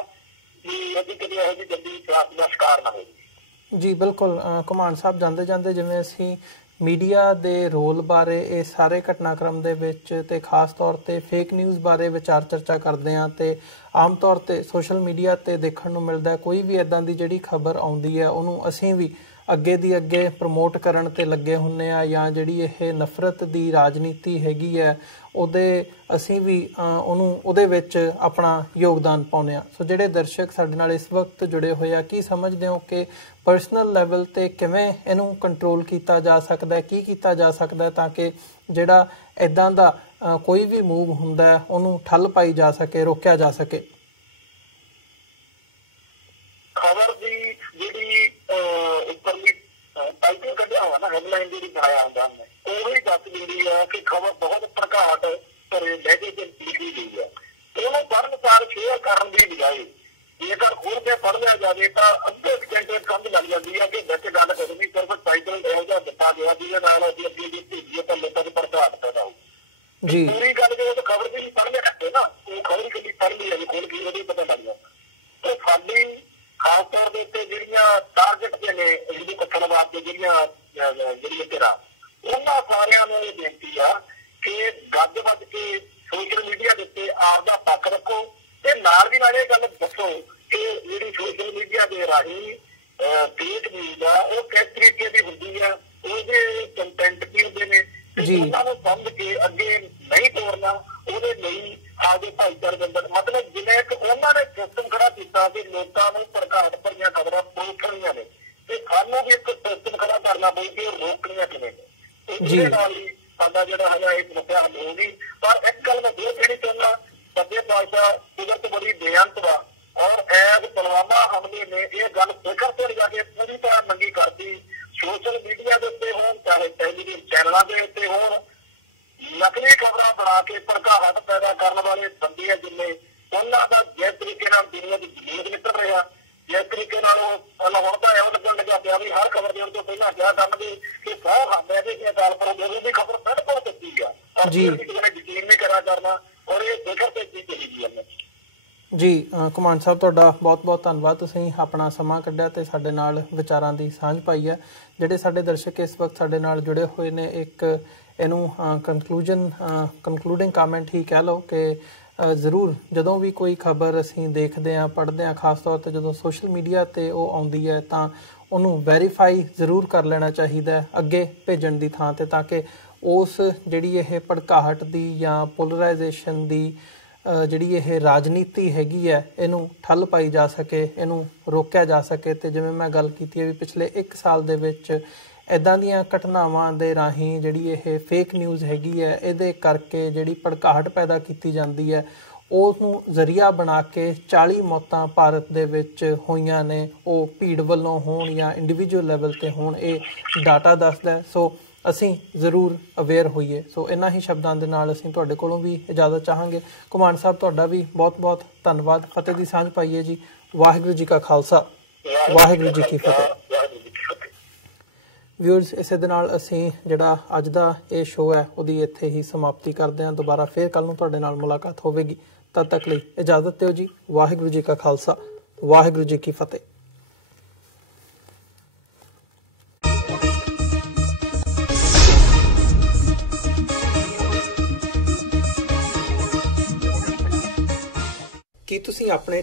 ਕਿ ਅਸੀਂ ਕਦੇ ਇਹੋ ਜਿਹੀ ਜਲਦੀ ਦਾ ਸ਼ਿਕਾਰ ਨਾ ਹੋਈਏ। ਜੀ ਬਿਲਕੁਲ। ਘੁਮਾਣ ਸਾਹਿਬ, ਜਾਂਦੇ ਜਾਂਦੇ ਜਿਵੇਂ ਅਸੀਂ ਮੀਡੀਆ ਦੇ ਰੋਲ ਬਾਰੇ ਇਹ ਸਾਰੇ ਘਟਨਾਕ੍ਰਮ ਦੇ ਵਿੱਚ ਤੇ ਖਾਸ ਤੌਰ ਤੇ ਫੇਕ ਨਿਊਜ਼ ਬਾਰੇ ਵਿਚਾਰ ਚਰਚਾ ਕਰਦੇ ਹਾਂ ਤੇ ਆਮ ਤੌਰ ਤੇ ਸੋਸ਼ਲ ਮੀਡੀਆ ਤੇ ਦੇਖਣ ਨੂੰ ਮਿਲਦਾ ਕੋਈ ਵੀ ਇੱਦਾਂ ਦੀ ਜਿਹੜੀ ਖਬਰ ਆਉਂਦੀ ਹੈ ਉਹਨੂੰ ਅਸੀਂ ਵੀ ਅੱਗੇ ਦੀ ਅੱਗੇ ਪ੍ਰਮੋਟ ਕਰਨ ਤੇ ਲੱਗੇ ਹੁੰਦੇ ਆ, ਜਾਂ ਜਿਹੜੀ ਇਹ ਨਫ਼ਰਤ ਦੀ ਰਾਜਨੀਤੀ ਹੈਗੀ ਹੈ ਉਹਦੇ ਅਸੀਂ ਵੀ ਉਹਦੇ ਵਿੱਚ ਆਪਣਾ ਯੋਗਦਾਨ ਪਾਉਂਦੇ ਹਾਂ। ਸੋ ਜਿਹੜੇ ਦਰਸ਼ਕ ਸਾਡੇ ਨਾਲ ਇਸ ਵਕਤ ਜੁੜੇ ਹੋਏ ਆ, ਕੀ ਸਮਝਦੇ ਹੋ ਕਿ ਪਰਸਨਲ ਲੈਵਲ ਤੇ ਕਿਵੇਂ ਇਹਨੂੰ ਕੰਟਰੋਲ ਕੀਤਾ ਜਾ ਸਕਦਾ, ਕੀ ਕੀਤਾ ਜਾ ਸਕਦਾ ਤਾਂ ਕਿ ਜਿਹੜਾ ਇੱਦਾਂ ਦਾ ਕੋਈ ਵੀ ਮੂਵ ਹੁੰਦਾ ਉਹਨੂੰ ਠੱਲ ਪਾਈ ਜਾ ਸਕੇ, ਰੋਕਿਆ ਜਾ ਸਕੇ? ਖਬਰ ਦੀ ਜਿਹੜੀ ਉੱਪਰਲੀ ਟਾਈਟਲ ਕੱਢਿਆ ਹੋਇਆ ਨਾ, ਹੈਡਲਾਈਨ ਜਿਹੜੀ ਬਣਾਇਆ ਹੁੰਦਾ ਉਹ ਹੀ ਦੱਸ ਦਿੰਦੀ ਹੈ ਕਿ ਖਬਰ ਬਹੁਤ ਭੜਕਾਹਟ ਭਰੇ ਲਹਿਜੇ ਤੇ ਲਿਖੀ ਗਈ ਹੈ। ਉਹਨੂੰ ਪੜ੍ਹਨ ਸਾਰ ਸ਼ੇਅਰ ਕਰਨ ਦੀ ਬਜਾਏ ਜੇਕਰ ਖੋਲ੍ਹ ਕੇ ਪੜ੍ਹ ਲਿਆ ਜਾਵੇ ਤਾਂ ਅੱਧੇ ਘੰਟੇ ਸਮਝ ਲੱਗ ਜਾਂਦੀ ਹੈ ਕਿ ਵਿੱਚ ਗੱਲ ਕਰਨੀ ਸਿਰਫ ਟਾਈਟਲ ਇਹੋ ਜਿਹਾ ਦਿੱਤਾ ਗਿਆ ਜਿਹਦੇ ਨਾਲ ਅਸੀਂ ਅੱਗੇ ਦੀ ਭੇਜੀਏ ਤਾਂ ਲੋਕਾਂ ਦੀ ਭੜਕਾਹਟ ਪੈਦਾ ਹੋਊ। ਜੀ ਪੂਰੀ ਗੱਲ ਜਦੋਂ ਖਬਰ ਦੀ ਪੜ੍ਹ ਲਿਆ ਕਰਦੇ ਨਾ, ਉਹ ਖਬਰ ਕਿੰਨੀ ਪੜ੍ਹ ਲਈ ਹੈ ਖੋਲ੍ਹ ਕੇ ਉਹਦੇ ਪਤਾ ਲੱਗ ਜਾਂਦਾ। ਤੇ ਸਾਡੀ ਖਾਸ ਤੌਰ ਦੇ ਉੱਤੇ ਜਿਹੜੀਆਂ ਟਾਰਗੇਟ ਦੇ ਨੇ ਹਿੰਦੂ ਪੱਖਣਵਾਦ ਦੇ ਜਿਹੜੀਆਂ ਧਿਰਾਂ, ਉਹਨਾਂ ਸਾਰਿਆਂ ਨੂੰ ਇਹ ਬੇਨਤੀ ਆ ਕਿ ਗੱਜ ਵੱਜ ਕੇ ਸੋਸ਼ਲ ਮੀਡੀਆ ਦੇ ਉੱਤੇ ਆਪਦਾ ਪੱਖ ਰੱਖੋ ਤੇ ਨਾਲ ਦੀ ਨਾਲ ਇਹ ਗੱਲ ਦੱਸੋ ਕਿ ਜਿਹੜੀ ਸੋਸ਼ਲ ਮੀਡੀਆ ਦੇ ਰਾਹੀਂ ਫੇਕ ਨਿਊਜ਼ ਆ ਉਹ ਕਿਸ ਤਰੀਕੇ ਦੀ ਹੁੰਦੀ ਆ, ਉਹਦੇ ਕੰਟੈਂਟ ਕੀ ਹੁੰਦੇ ਨੇ, ਉਹਨਾਂ ਨੂੰ ਸਮਝ ਕੇ ਅੱਗੇ ਨਹੀਂ ਤੋਰਨਾ। ਉਹਦੇ ਲਈ ਆਪਦੇ ਭਾਈਚਾਰੇ ਦੇ ਅੰਦਰ ਮਤਲਬ ਜਿਵੇਂ ਇੱਕ ਉਹਨਾਂ ਨੇ ਸਿਸਟਮ ਖੜਾ ਕੀਤਾ ਕਿ ਲੋਕਾਂ ਨੂੰ ਭੜਕਾਹਟ ਭਰੀਆਂ ਖਬਰਾਂ ਪਹੁੰਚਣੀਆਂ ਨੇ ਤੇ ਸਾਨੂੰ ਵੀ ਇੱਕ ਸਿਸਟਮ ਖੜਾ ਕਰਨਾ ਪਊ ਕਿ ਉਹ ਰੋਕਣੀਆਂ ਕਿਵੇਂ ਨੇ। ਇਹਦੇ ਨਾਲ ਹੀ ਸਾਡਾ ਜਿਹੜਾ ਹੈਗਾ ਇਹ ਸਮੱਸਿਆ ਹੱਲ ਹੋਊਗੀ। ਪਰ ਇੱਕ ਗੱਲ ਮੈਂ ਹੋਰ ਜਿਹੜੀ ਚਾਹੁੰਦਾ, ਸੱਜੇ ਪਾਤਸ਼ਾਹ ਕੁਦਰਤ ਬੜੀ ਬੇਅੰਤ ਵਾ ਔਰ ਐਸ ਪੁਲਵਾਮਾ ਹਮਲੇ ਨੇ ਇਹ ਗੱਲ ਸਿਖਰ ਤੇ ਜਾ ਕੇ ਪੂਰੀ ਤਰ੍ਹਾਂ ਨੰਗੀ ਕਰਤੀ। ਸੋਸ਼ਲ ਮੀਡੀਆ ਦੇ ਉੱਤੇ ਹੋਣ ਚਾਹੇ ਟੈਲੀਵਿਜ਼ਨ ਚੈਨਲਾਂ ਦੇ ਉੱਤੇ ਹੋਣ, ਨਕਲੀ ਖਬਰਾਂ ਬਣਾ ਕੇ ਭੜਕਾਹਟ ਪੈਦਾ ਕਰਨ ਵਾਲੇ ਬੰਦੇ ਆ ਜਿੰਨੇ, ਉਹਨਾਂ ਦਾ ਜਿਸ ਤਰੀਕੇ ਨਾਲ ਦੁਨੀਆ ਦੀ ਜਮੀਨ ਨਿਕਲ ਰਿਹਾ, ਜਿਸ ਤਰੀਕੇ ਨਾਲ ਉਹ ਹੁਣ ਤਾਂ ਇਹੋ ਲੱਗਣ ਲੱਗਿਆ ਪਿਆ ਵੀ ਹਰ ਖਬਰ ਦੇਣ ਤੋਂ ਪਹਿਲਾਂ ਕਿਹਾ ਕਰਨਗੇ ਕਿ ਸਹੁੰ ਖਾਂਦੇ ਦੇ ਕੀ ਗੱਲ ਪਰ ਜਦੋਂ ਦੀ ਖਬਰ ਬਿਲਕੁਲ ਸੱਚੀ ਆ ਪਰ ਯਕੀਨ ਨਹੀਂ ਕਰਾ ਕਰਨਾ ਔਰ ਇਹ ਸਿਖਰ ਤੇ ਚੀਜ਼ ਚਲੀ ਗਈ ਹੈ। ਜੀ ਘੁਮਾਣ ਸਾਹਿਬ, ਤੁਹਾਡਾ ਬਹੁਤ ਬਹੁਤ ਧੰਨਵਾਦ। ਤੁਸੀਂ ਆਪਣਾ ਸਮਾਂ ਕੱਢਿਆ ਤੇ ਸਾਡੇ ਨਾਲ ਵਿਚਾਰਾਂ ਦੀ ਸਾਂਝ ਪਾਈ ਹੈ। ਜਿਹੜੇ ਸਾਡੇ ਦਰਸ਼ਕ ਇਸ ਵਕਤ ਸਾਡੇ ਨਾਲ ਜੁੜੇ ਹੋਏ ਨੇ, ਇੱਕ ਇਹਨੂੰ ਕੰਕਲੂਡਿੰਗ ਕਮੈਂਟ ਹੀ ਕਹਿ ਲਓ ਕਿ ਜ਼ਰੂਰ ਜਦੋਂ ਵੀ ਕੋਈ ਖਬਰ ਅਸੀਂ ਦੇਖਦੇ ਹਾਂ, ਪੜ੍ਹਦੇ ਹਾਂ, ਖਾਸ ਤੌਰ 'ਤੇ ਜਦੋਂ ਸੋਸ਼ਲ ਮੀਡੀਆ 'ਤੇ ਉਹ ਆਉਂਦੀ ਹੈ ਤਾਂ ਉਹਨੂੰ ਵੈਰੀਫਾਈ ਜ਼ਰੂਰ ਕਰ ਲੈਣਾ ਚਾਹੀਦਾ ਅੱਗੇ ਭੇਜਣ ਦੀ ਥਾਂ 'ਤੇ, ਤਾਂ ਕਿ ਉਸ ਜਿਹੜੀ ਇਹ ਭੜਕਾਹਟ ਦੀ ਜਾਂ ਪੋਲਰਾਈਜੇਸ਼ਨ ਦੀ ਜਿਹੜੀ ਇਹ ਰਾਜਨੀਤੀ ਹੈਗੀ ਹੈ ਇਹਨੂੰ ਠੱਲ ਪਾਈ ਜਾ ਸਕੇ, ਇਹਨੂੰ ਰੋਕਿਆ ਜਾ ਸਕੇ। ਅਤੇ ਜਿਵੇਂ ਮੈਂ ਗੱਲ ਕੀਤੀ ਹੈ ਵੀ ਪਿਛਲੇ 1 ਸਾਲ ਦੇ ਵਿੱਚ ਇੱਦਾਂ ਦੀਆਂ ਘਟਨਾਵਾਂ ਦੇ ਰਾਹੀਂ ਜਿਹੜੀ ਇਹ ਫੇਕ ਨਿਊਜ਼ ਹੈਗੀ ਹੈ ਇਹਦੇ ਕਰਕੇ ਜਿਹੜੀ ਭੜਕਾਹਟ ਪੈਦਾ ਕੀਤੀ ਜਾਂਦੀ ਹੈ ਉਸ ਨੂੰ ਜ਼ਰੀਆ ਬਣਾ ਕੇ 40 ਮੌਤਾਂ ਭਾਰਤ ਦੇ ਵਿੱਚ ਹੋਈਆਂ ਨੇ, ਉਹ ਭੀੜ ਵੱਲੋਂ ਹੋਣ ਜਾਂ ਇੰਡੀਵਿਜੂਅਲ ਲੈਵਲ 'ਤੇ ਹੋਣ, ਇਹ ਡਾਟਾ ਦੱਸਦਾ। ਸੋ ਅਸੀਂ ਜ਼ਰੂਰ ਅਵੇਅਰ ਹੋਈਏ। ਸੋ ਇਹਨਾਂ ਹੀ ਸ਼ਬਦਾਂ ਦੇ ਨਾਲ ਅਸੀਂ ਤੁਹਾਡੇ ਕੋਲੋਂ ਵੀ ਇਜਾਜ਼ਤ ਚਾਹਾਂਗੇ। ਘੁਮਾਣ ਸਾਹਿਬ, ਤੁਹਾਡਾ ਵੀ ਬਹੁਤ ਬਹੁਤ ਧੰਨਵਾਦ। ਫਤਿਹ ਦੀ ਸਾਂਝ ਪਾਈਏ ਜੀ। ਵਾਹਿਗੁਰੂ ਜੀ ਕਾ ਖਾਲਸਾ, ਵਾਹਿਗੁਰੂ ਜੀ ਕੀ ਫਤਿਹ। ਵਿਊਅਰਸ, ਇਸੇ ਦੇ ਨਾਲ ਅਸੀਂ ਜਿਹੜਾ ਅੱਜ ਦਾ ਇਹ ਸ਼ੋਅ ਹੈ ਉਹਦੀ ਇੱਥੇ ਹੀ ਸਮਾਪਤੀ ਕਰਦੇ ਹਾਂ। ਦੁਬਾਰਾ ਫਿਰ ਕੱਲ੍ਹ ਨੂੰ ਤੁਹਾਡੇ ਨਾਲ ਮੁਲਾਕਾਤ ਹੋਵੇਗੀ। ਤਦ ਤੱਕ ਲਈ ਇਜਾਜ਼ਤ ਦਿਓ ਜੀ। ਵਾਹਿਗੁਰੂ ਜੀ ਕਾ ਖਾਲਸਾ, ਵਾਹਿਗੁਰੂ ਜੀ ਕੀ ਫਤਿਹ। ਕੀ ਤੁਸੀਂ ਆਪਣੇ